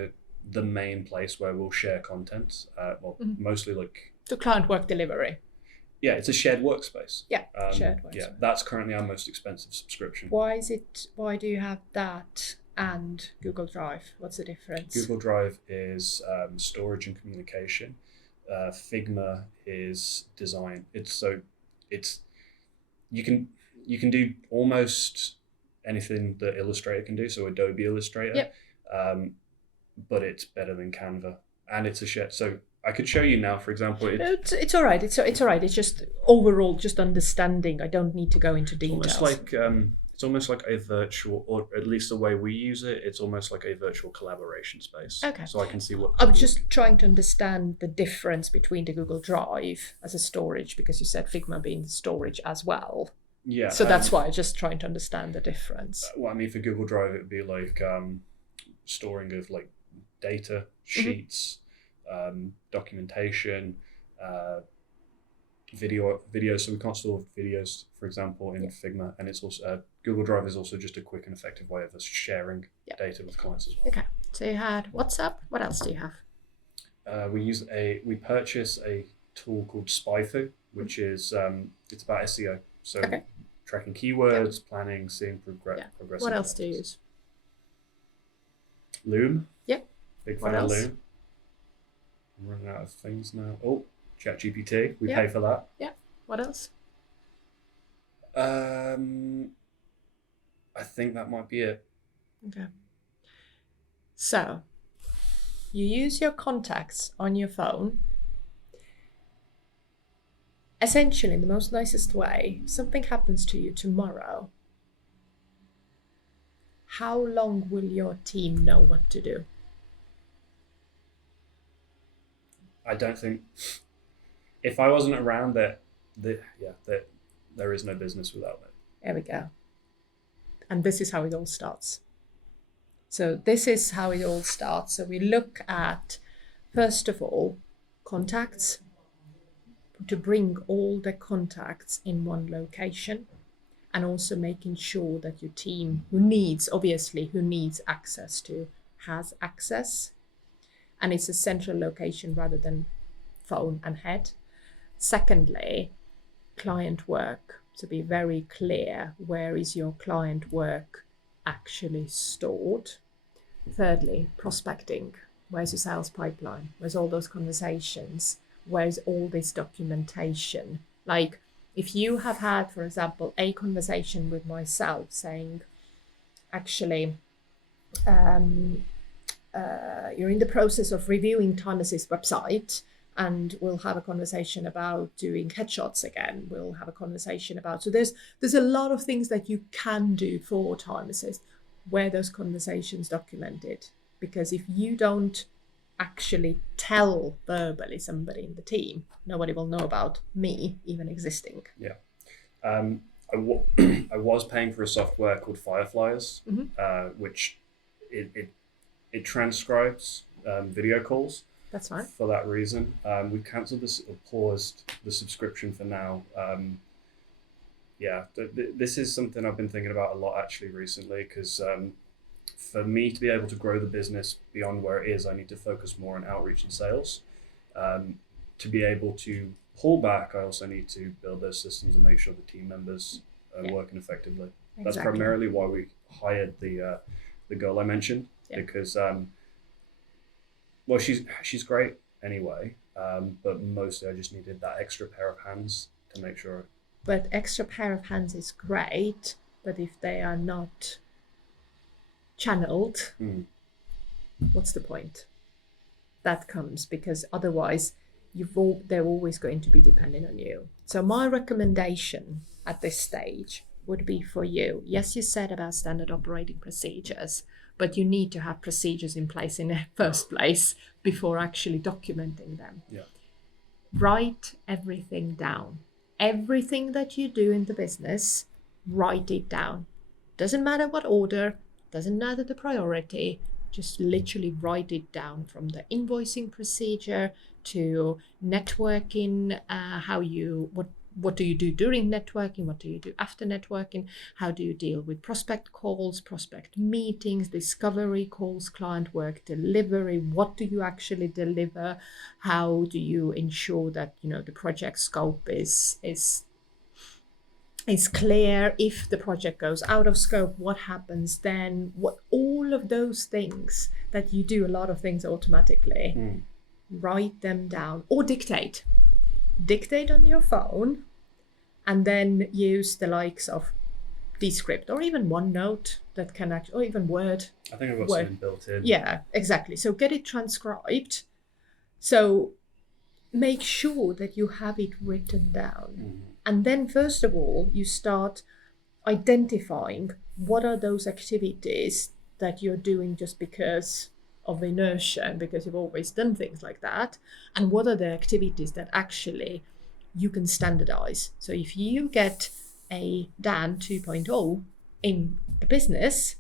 the main place where we'll share content. Mostly like So client work delivery. Yeah, it's a shared workspace. Yeah, shared workspace. Yeah, that's currently our most expensive subscription. Why do you have that and Google Drive? What's the difference? Google Drive is storage and communication. Figma is design. It's you can do almost anything that Illustrator can do. So Adobe Illustrator. Yep. But it's better than Canva, and it's a shared. So I could show you now, for example. It's all right. It's all right. It's just overall, just understanding. I don't need to go into details. It's almost like a virtual, or at least the way we use it, it's almost like a virtual collaboration space. Okay. So I can see what. I'm just trying to understand the difference between the Google Drive as a storage, because you said Figma being storage as well. Yeah. So that's why I'm just trying to understand the difference. Well, I mean, for Google Drive, it would be like storing of like data, sheets, documentation, video. So we can't store videos, for example, in Figma, and it's also Google Drive is also just a quick and effective way of us sharing data with clients as well. Okay, so you had WhatsApp. What else do you have? We purchase a tool called SpyFu, which is it's about SEO. So tracking keywords, planning, seeing progress. What else do you use? Loom. Yep. Big fan of Loom. I'm running out of things now. Oh, ChatGPT. We pay for that. Yeah. What else? I think that might be it. Okay. So, you use your contacts on your phone. Essentially, in the most nicest way, if something happens to you tomorrow, how long will your team know what to do? I don't think, if I wasn't around, there is no business without it. There we go. And this is how it all starts. So this is how it all starts. So we look at, first of all, contacts, to bring all the contacts in one location, and also making sure that your team who needs access to has access, and it's a central location rather than phone and head. Secondly, client work. So be very clear, where is your client work actually stored? Thirdly, prospecting. Where's your sales pipeline? Where's all those conversations? Where's all this documentation? Like, if you have had, for example, a conversation with myself saying, actually, you're in the process of reviewing Time Assist website, and we'll have a conversation about doing headshots again. We'll have a conversation about, so there's a lot of things that you can do for Time Assist, where those conversations documented. Because if you don't actually tell verbally somebody in the team, nobody will know about me even existing. Yeah. I was paying for a software called Fireflies, which it transcribes video calls. That's fine. For that reason, we've cancelled this or paused the subscription for now. This is something I've been thinking about a lot actually recently, because for me to be able to grow the business beyond where it is, I need to focus more on outreach and sales. To be able to pull back, I also need to build those systems and make sure the team members are working effectively. Exactly. That's primarily why we hired the girl I mentioned, because she's great anyway, but mostly I just needed that extra pair of hands to make sure. But extra pair of hands is great, but if they are not channeled, what's the point? That comes because otherwise they're always going to be dependent on you. So my recommendation at this stage would be for you. Yes, you said about standard operating procedures, but you need to have procedures in place in the first place before actually documenting them. Yeah. Write everything down. Everything that you do in the business, write it down. Doesn't matter what order, doesn't matter the priority, just literally write it down, from the invoicing procedure to networking, what do you do during networking? What do you do after networking? How do you deal with prospect calls, prospect meetings, discovery calls, client work delivery? What do you actually deliver? How do you ensure that, you know, the project scope is clear? If the project goes out of scope, what happens then? What, all of those things that you do a lot of things automatically, write them down or dictate on your phone, and then use the likes of Descript or even OneNote that can actually, or even Word. I think I've got something built in. Yeah, exactly. So get it transcribed. So make sure that you have it written down. And then first of all, you start identifying what are those activities that you're doing just because of inertia and because you've always done things like that, and what are the activities that actually you can standardize. So if you get a Dan 2.0 in the business,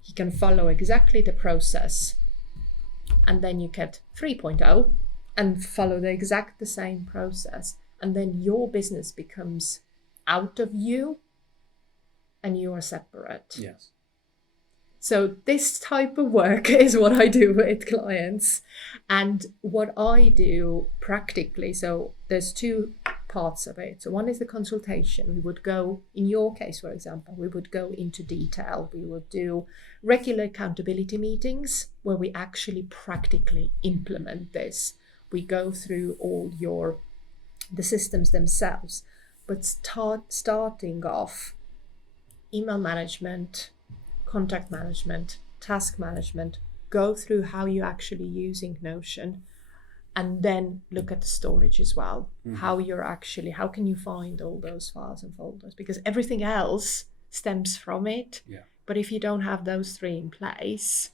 he can follow exactly the process, and then you get 3.0 and follow the same process, and then your business becomes out of you and you are separate. Yes. So this type of work is what I do with clients, and what I do practically. So there's two parts of it. So one is the consultation. We would go, in your case, for example, we would go into detail. We would do regular accountability meetings where we actually practically implement this. We go through all the systems themselves, but starting off email management, contact management, task management, go through how you're actually using Notion, and then look at the storage as well. How can you find all those files and folders? Because everything else stems from it. Yeah. But if you don't have those three in place,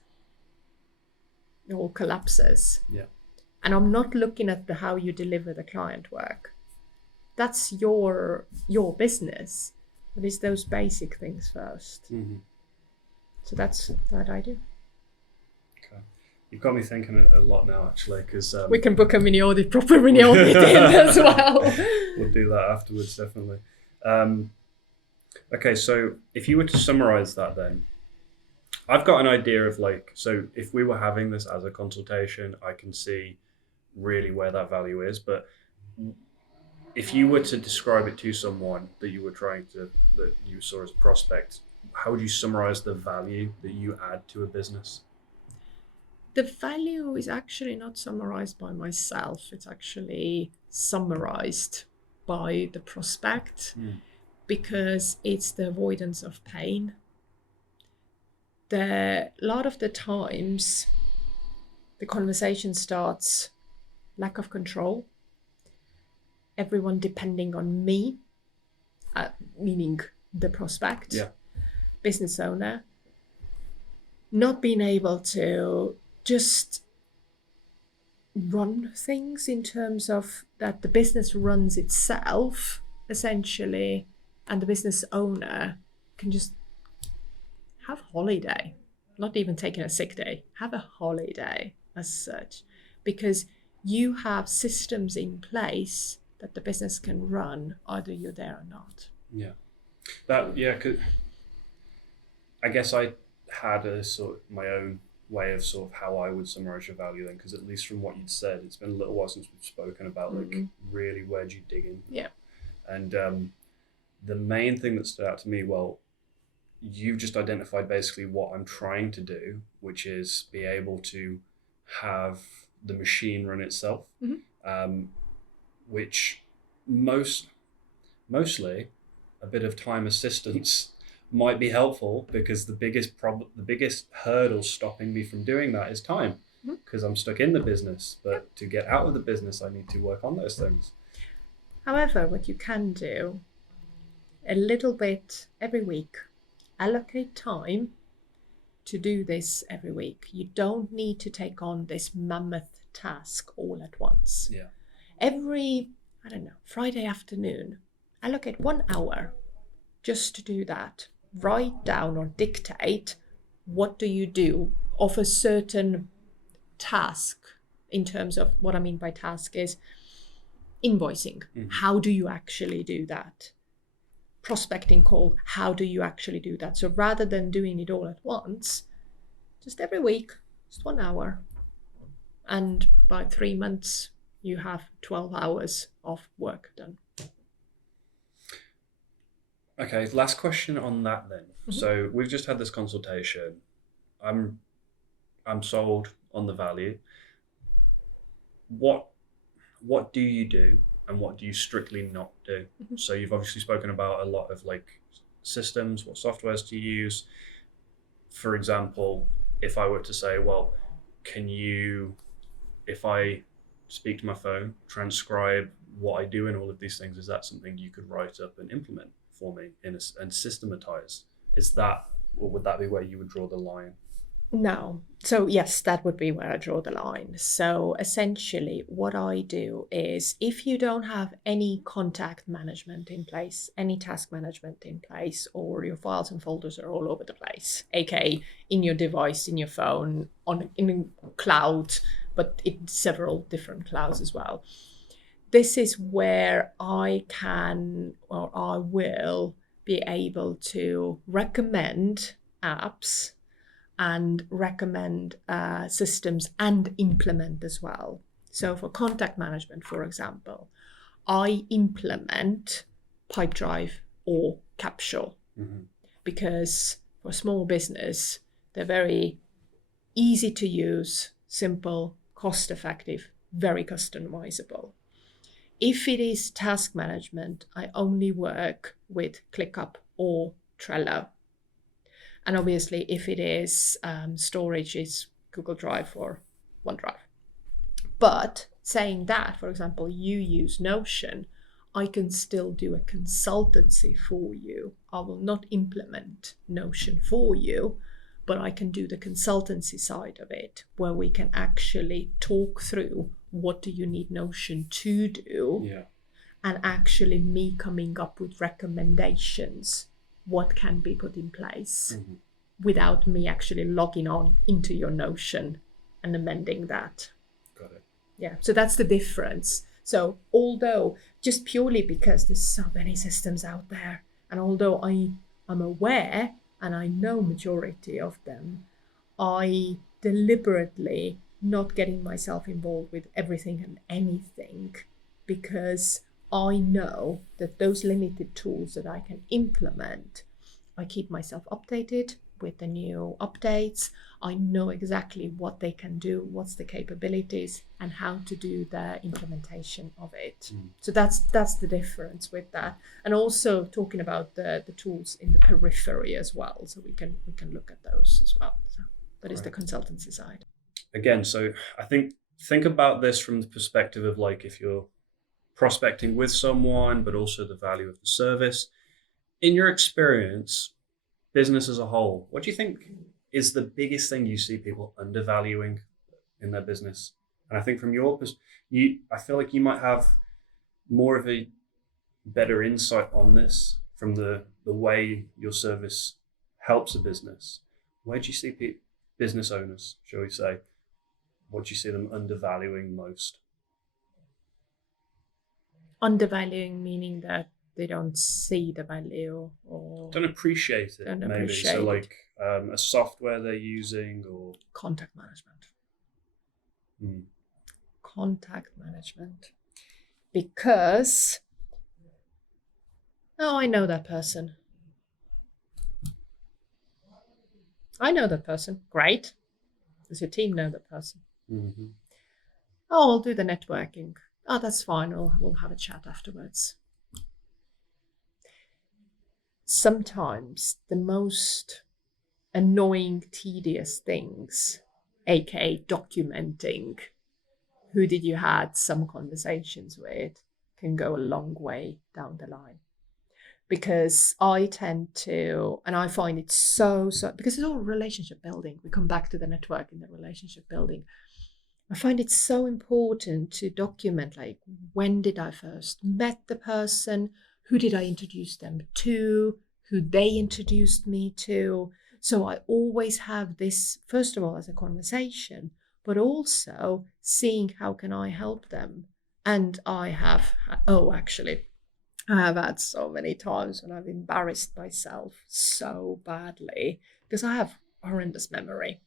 it all collapses. Yeah. And I'm not looking at how you deliver the client work. That's your business. But it's those basic things first. So that's what I do. Okay. You've got me thinking a lot now, actually, because... we can book a proper mini audit in as well. We'll do that afterwards, definitely. Okay, so if you were to summarize that then, I've got an idea of so if we were having this as a consultation, I can see really where that value is, but if you were to describe it to someone that you saw as a prospect, how would you summarize the value that you add to a business? The value is actually not summarized by myself. It's actually summarized by the prospect, because it's the avoidance of pain. A lot of the times, the conversation starts lack of control, everyone depending on me, meaning the prospect, business owner, not being able to just run things in terms of that the business runs itself, essentially, and the business owner can just have holiday, not even taking a sick day, have a holiday as such, because you have systems in place that the business can run, either you're there or not. Yeah. Cause I guess I had a sort of my own way of sort of how I would summarize your value then, because at least from what you'd said, it's been a little while since we've spoken about really where'd you dig in. Yeah. And the main thing that stood out to me, you've just identified basically what I'm trying to do, which is be able to have the machine run itself, which mostly a bit of time assistance might be helpful, because the biggest hurdle stopping me from doing that is time, because I'm stuck in the business. But to get out of the business, I need to work on those things. However, what you can do a little bit every week, allocate time to do this every week. You don't need to take on this mammoth task all at once. Yeah. Every, Friday afternoon, allocate 1 hour just to do that. Write down or dictate what do you do of a certain task. In terms of what I mean by task is, Invoicing, how do you actually do that? Prospecting call, how do you actually do that? So rather than doing it all at once, just every week, just 1 hour. And by 3 months, you have 12 hours of work done. Okay, last question on that then. So we've just had this consultation. I'm sold on the value. What do you do and what do you strictly not do? So you've obviously spoken about a lot of like systems, what softwares to use. For example, if I were to say, well, can you, if I speak to my phone, transcribe what I do in all of these things, is that something you could write up and implement for me and systematize? Is that, or would that be where you would draw the line? No. So yes, that would be where I draw the line. So essentially what I do is, if you don't have any contact management in place, any task management in place, or your files and folders are all over the place, aka in your device, in your phone, in a cloud, but in several different clouds as well. This is where I can, or I will be able to recommend apps and recommend systems and implement as well. So for contact management, for example, I implement Pipedrive or Capsule because for small business, they're very easy to use, simple, cost effective, very customizable. If it is task management, I only work with ClickUp or Trello. And obviously, if it is storage, is Google Drive or OneDrive. But saying that, for example, you use Notion, I can still do a consultancy for you. I will not implement Notion for you, but I can do the consultancy side of it, where we can actually talk through what do you need Notion to do, and actually me coming up with recommendations, what can be put in place without me actually logging on into your Notion and amending that. Got it. Yeah, so that's the difference. So although, just purely because there's so many systems out there, and although I'm aware and I know majority of them, I deliberately not getting myself involved with everything and anything, because I know that those limited tools that I can implement, I keep myself updated with the new updates. I know exactly what they can do, what's the capabilities, and how to do the implementation of it. So that's the difference with that. And also talking about the tools in the periphery as well. So we can look at those as well. So that is the consultancy side. Again, so I think about this from the perspective of like, if you're prospecting with someone, but also the value of the service. In your experience, business as a whole, what do you think is the biggest thing you see people undervaluing in their business? And I think from your perspective, I feel like you might have more of a better insight on this from the way your service helps a business. Where do you see business owners, shall we say, what do you see them undervaluing most? Undervaluing meaning that they don't see the value or don't appreciate it, don't maybe. appreciate So like a software they're using, or contact management. Contact management. Because, oh, I know that person. I know that person. Great. Does your team know that person? Oh, I'll do the networking. Oh, that's fine. We'll have a chat afterwards. Sometimes the most annoying, tedious things, aka documenting who did you had some conversations with, can go a long way down the line. Because I tend to, and I find it so, because it's all relationship building. We come back to the network and the relationship building. I find it so important to document, like, when did I first met the person? Who did I introduce them to? Who they introduced me to? So I always have this, first of all, as a conversation, but also seeing how can I help them And I have, actually, I have had so many times when I've embarrassed myself so badly because I have horrendous memory.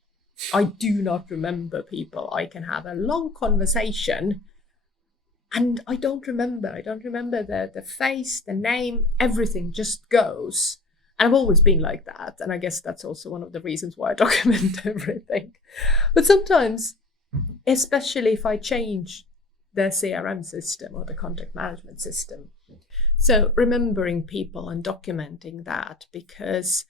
I do not remember people. I can have a long conversation and I don't remember. I don't remember the face, the name, everything just goes. And I've always been like that. And I guess that's also one of the reasons why I document everything. But sometimes, especially if I change the CRM system or the contact management system. So remembering people and documenting that, because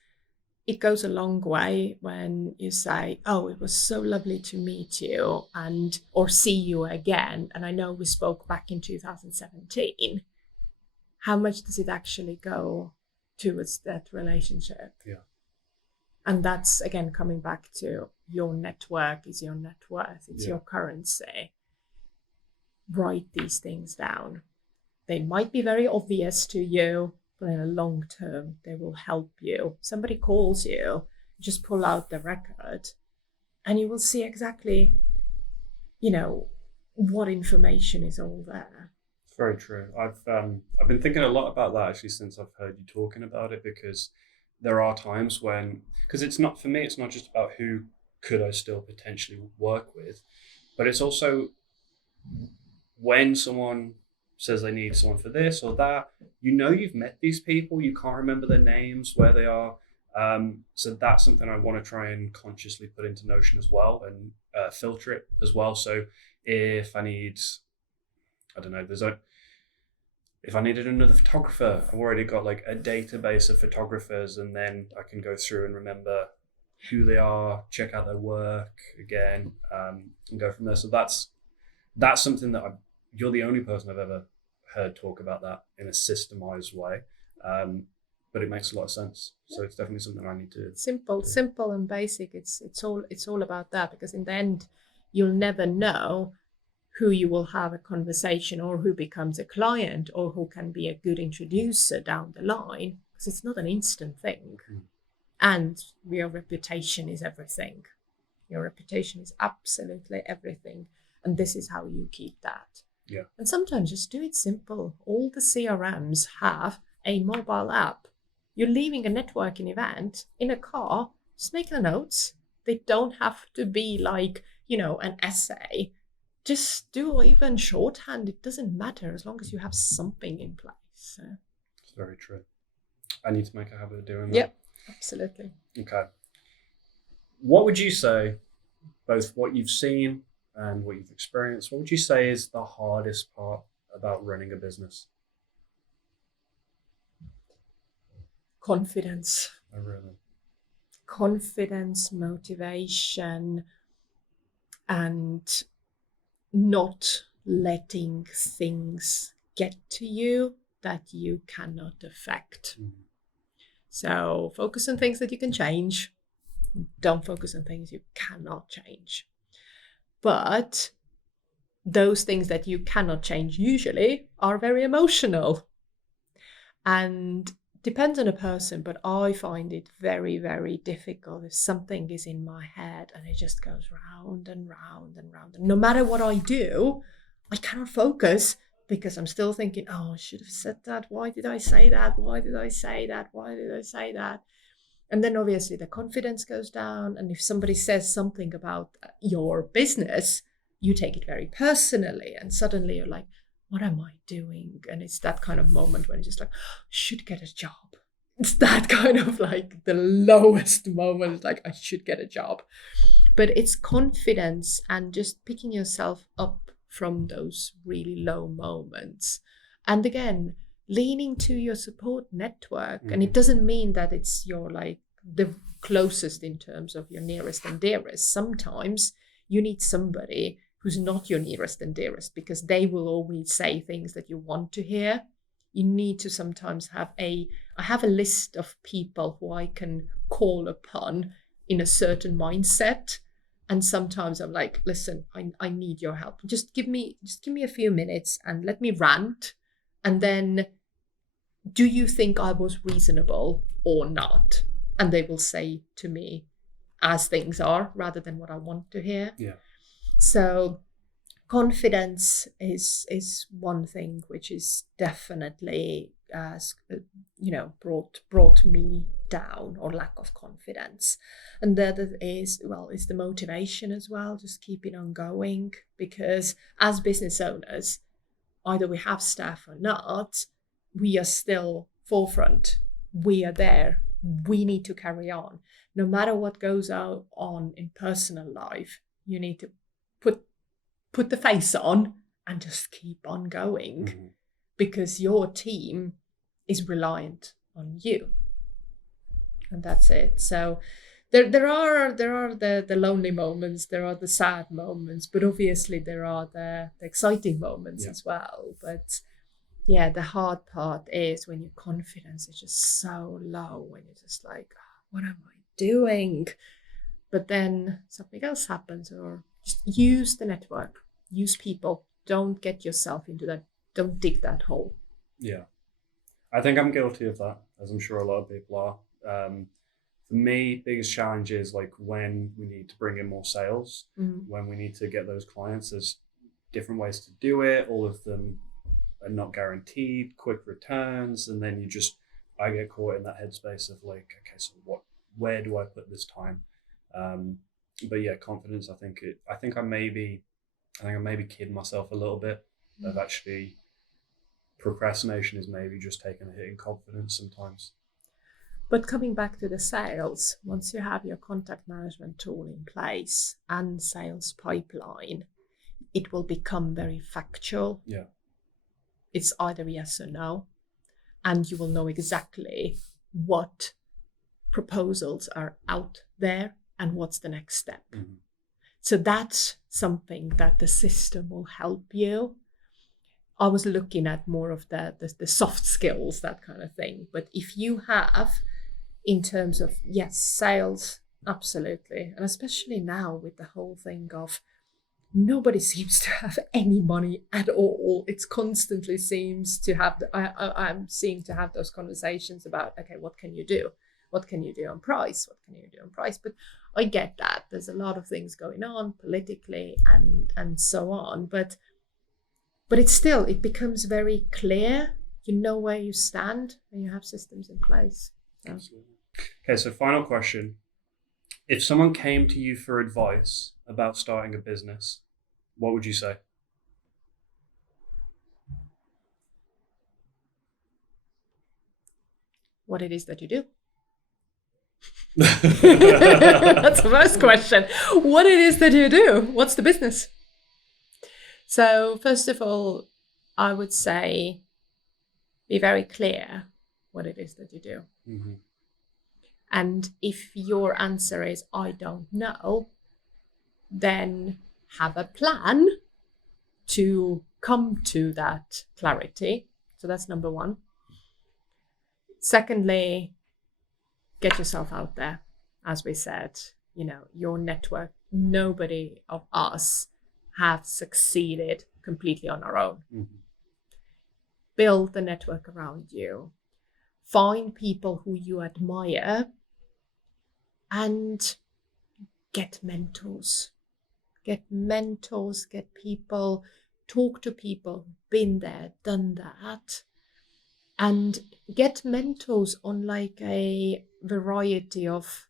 it goes a long way when you say, oh, it was so lovely to meet you and or see you again. And I know we spoke back in 2017. How much does it actually go towards that relationship? Yeah. And that's, again, coming back to your network is your net worth. It's your currency. Write these things down. They might be very obvious to you, but in the long term, they will help you. Somebody calls you, just pull out the record and you will see exactly, what information is all there. It's very true. I've been thinking a lot about that actually since I've heard you talking about it, because there are times when, because it's not, for me, it's not just about who could I still potentially work with, but it's also when someone says they need someone for this or that, you've met these people, you can't remember their names, where they are. So that's something I want to try and consciously put into Notion as well, and filter it as well. So if I need, I don't know, if I needed another photographer, I've already got like a database of photographers, and then I can go through and remember who they are, check out their work again, and go from there. So that's something that you're the only person I've ever heard talk about that in a systemized way, but it makes a lot of sense. So it's definitely something I need to simple and basic. It's all about that, because in the end, you'll never know who you will have a conversation or who becomes a client or who can be a good introducer down the line, because it's not an instant thing. And your reputation is everything. Your reputation is absolutely everything, and this is how you keep that. Yeah. And sometimes just do it simple. All the CRMs have a mobile app. You're leaving a networking event in a car, just make the notes. They don't have to be like, an essay. Just do even shorthand. It doesn't matter as long as you have something in place. So. It's very true. I need to make a habit of doing that. Yep, absolutely. Okay. What would you say, both what you've seen and what you've experienced, what would you say is the hardest part about running a business? Confidence. Oh, really? Confidence, motivation, and not letting things get to you that you cannot affect. Mm-hmm. So focus on things that you can change. Don't focus on things you cannot change. But those things that you cannot change usually are very emotional. And depends on a person, but I find it very, very difficult if something is in my head and it just goes round and round and round. And no matter what I do, I cannot focus because I'm still thinking, oh, I should have said that. Why did I say that? Why did I say that? Why did I say that? And then obviously the confidence goes down. And if somebody says something about your business, you take it very personally. And suddenly you're like, what am I doing? And it's that kind of moment when it's just like, I should get a job. It's that kind of like the lowest moment, like I should get a job. But it's confidence and just picking yourself up from those really low moments. And again, leaning to your support network. Mm-hmm. And it doesn't mean that it's your like the closest in terms of your nearest and dearest. Sometimes you need somebody who's not your nearest and dearest, because they will always say things that you want to hear. You need to sometimes have I have a list of people who I can call upon in a certain mindset. And sometimes I'm like, listen, I need your help. Just give me a few minutes and let me rant. And then, do you think I was reasonable or not? And they will say to me as things are rather than what I want to hear. Yeah. So confidence is one thing which is definitely brought me down, or lack of confidence. And the other is the motivation as well, just keeping on going, because as business owners, either we have staff or not, we are still forefront. We are there. We need to carry on. No matter what goes on in personal life, you need to put the face on and just keep on going, because your team is reliant on you. And that's it. So there are the lonely moments, there are the sad moments, but obviously there are the exciting moments as well. But yeah, the hard part is when your confidence is just so low, when you're just like, oh, what am I doing? But then something else happens, or just use the network, use people. Don't get yourself into that, don't dig that hole. Yeah. I think I'm guilty of that, as I'm sure a lot of people are. For me, biggest challenge is like when we need to bring in more sales, when we need to get those clients. There's different ways to do it. All of them are not guaranteed, quick returns. And then I get caught in that headspace of like, okay, so where do I put this time? But yeah, confidence, I think I maybe kid myself a little bit of actually procrastination is maybe just taking a hit in confidence sometimes. But coming back to the sales, once you have your contact management tool in place and sales pipeline, it will become very factual. Yeah. It's either yes or no. And you will know exactly what proposals are out there and what's the next step. So that's something that the system will help you. I was looking at more of the soft skills, that kind of thing. But if you have, in terms of, yes, sales, absolutely. And especially now with the whole thing of nobody seems to have any money at all. It's constantly seems to have, I'm seeing to have those conversations about, okay, what can you do? What can you do on price? What can you do on price? But I get that. There's a lot of things going on politically and so on. But it becomes very clear. You know where you stand and you have systems in place. So. Absolutely. Okay, so final question. If someone came to you for advice about starting a business, what would you say? What it is that you do. That's the first question. What it is that you do? What's the business? So first of all, I would say be very clear what it is that you do. And if your answer is, I don't know, then have a plan to come to that clarity. So that's number one. Secondly, get yourself out there. As we said, your network, nobody of us have succeeded completely on our own. Build the network around you. Find people who you admire and get mentors. Get people, talk to people who've been there, done that. And get mentors on like a variety of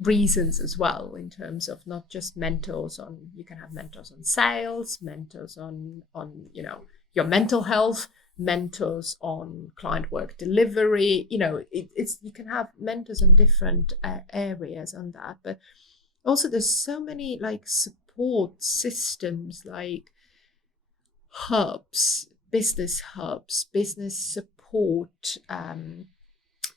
reasons as well, in terms of not just mentors on, you can have mentors on sales, mentors on your mental health, mentors on client work delivery. You can have mentors on different areas on that. But also there's so many like support systems, like business support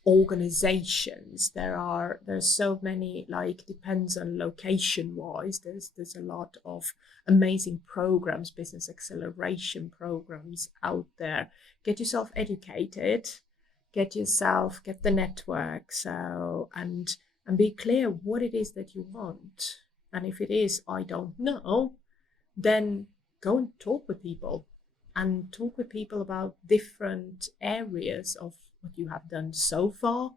organizations. There's so many, like, depends on location wise, there's a lot of amazing programs, business acceleration programs out there. Get yourself educated, get the network, and be clear what it is that you want. And if it is, I don't know, then go and talk with people about different areas of what you have done so far.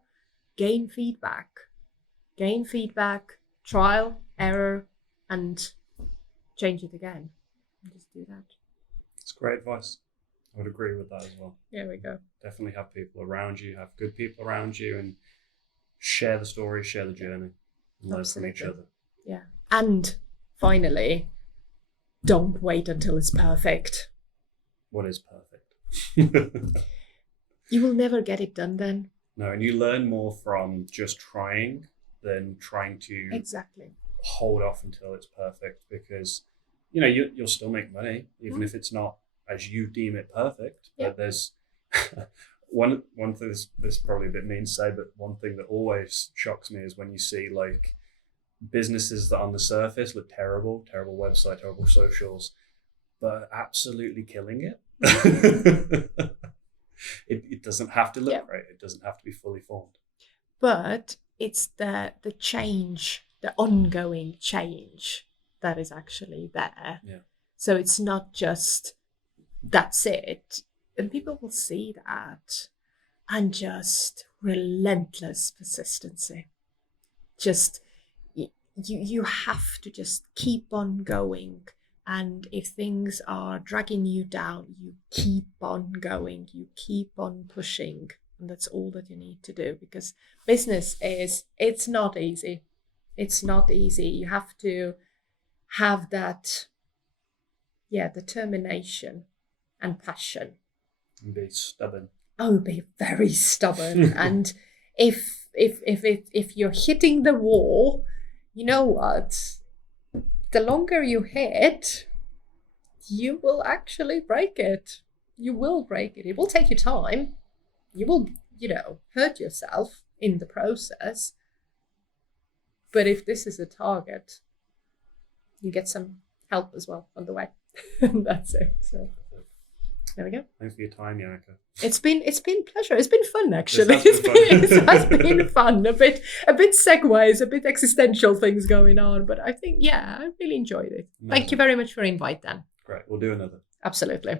Gain feedback, trial, error, and change it again. Just do that. It's great advice. I would agree with that as well. There we go. Definitely have people around you, have good people around you, and share the story, share the journey, and learn from each other. Yeah. And finally, don't wait until it's perfect. What is perfect? You will never get it done then. No, and you learn more from just trying than trying to Exactly hold off until it's perfect, because you'll still make money even if it's not as you deem it perfect. Yeah. But there's one thing, this is probably a bit mean to say, but one thing that always shocks me is when you see like businesses that on the surface look terrible website, terrible socials, but are absolutely killing it. It doesn't have to look great. It doesn't have to be fully formed. But it's the change, the ongoing change that is actually there. Yeah. So it's not just that's it. And people will see that, and just relentless persistency. Just you have to just keep on going. And if things are dragging you down, you keep on going, you keep on pushing. And that's all that you need to do, because business it's not easy. It's not easy. You have to have that, determination and passion. And be stubborn. Oh, be very stubborn. And if you're hitting the wall, you know what? The longer you hit, you will actually break it. You will break it. It will take you time. You will, hurt yourself in the process. But if this is a target, you get some help as well on the way. That's it. So there we go. Thanks for your time, Janika. It's been pleasure. It's been fun, actually. It has been fun. A bit segues, a bit existential things going on. But I think, I really enjoyed it. Amazing. Thank you very much for inviting, Dan. Great. We'll do another. Absolutely.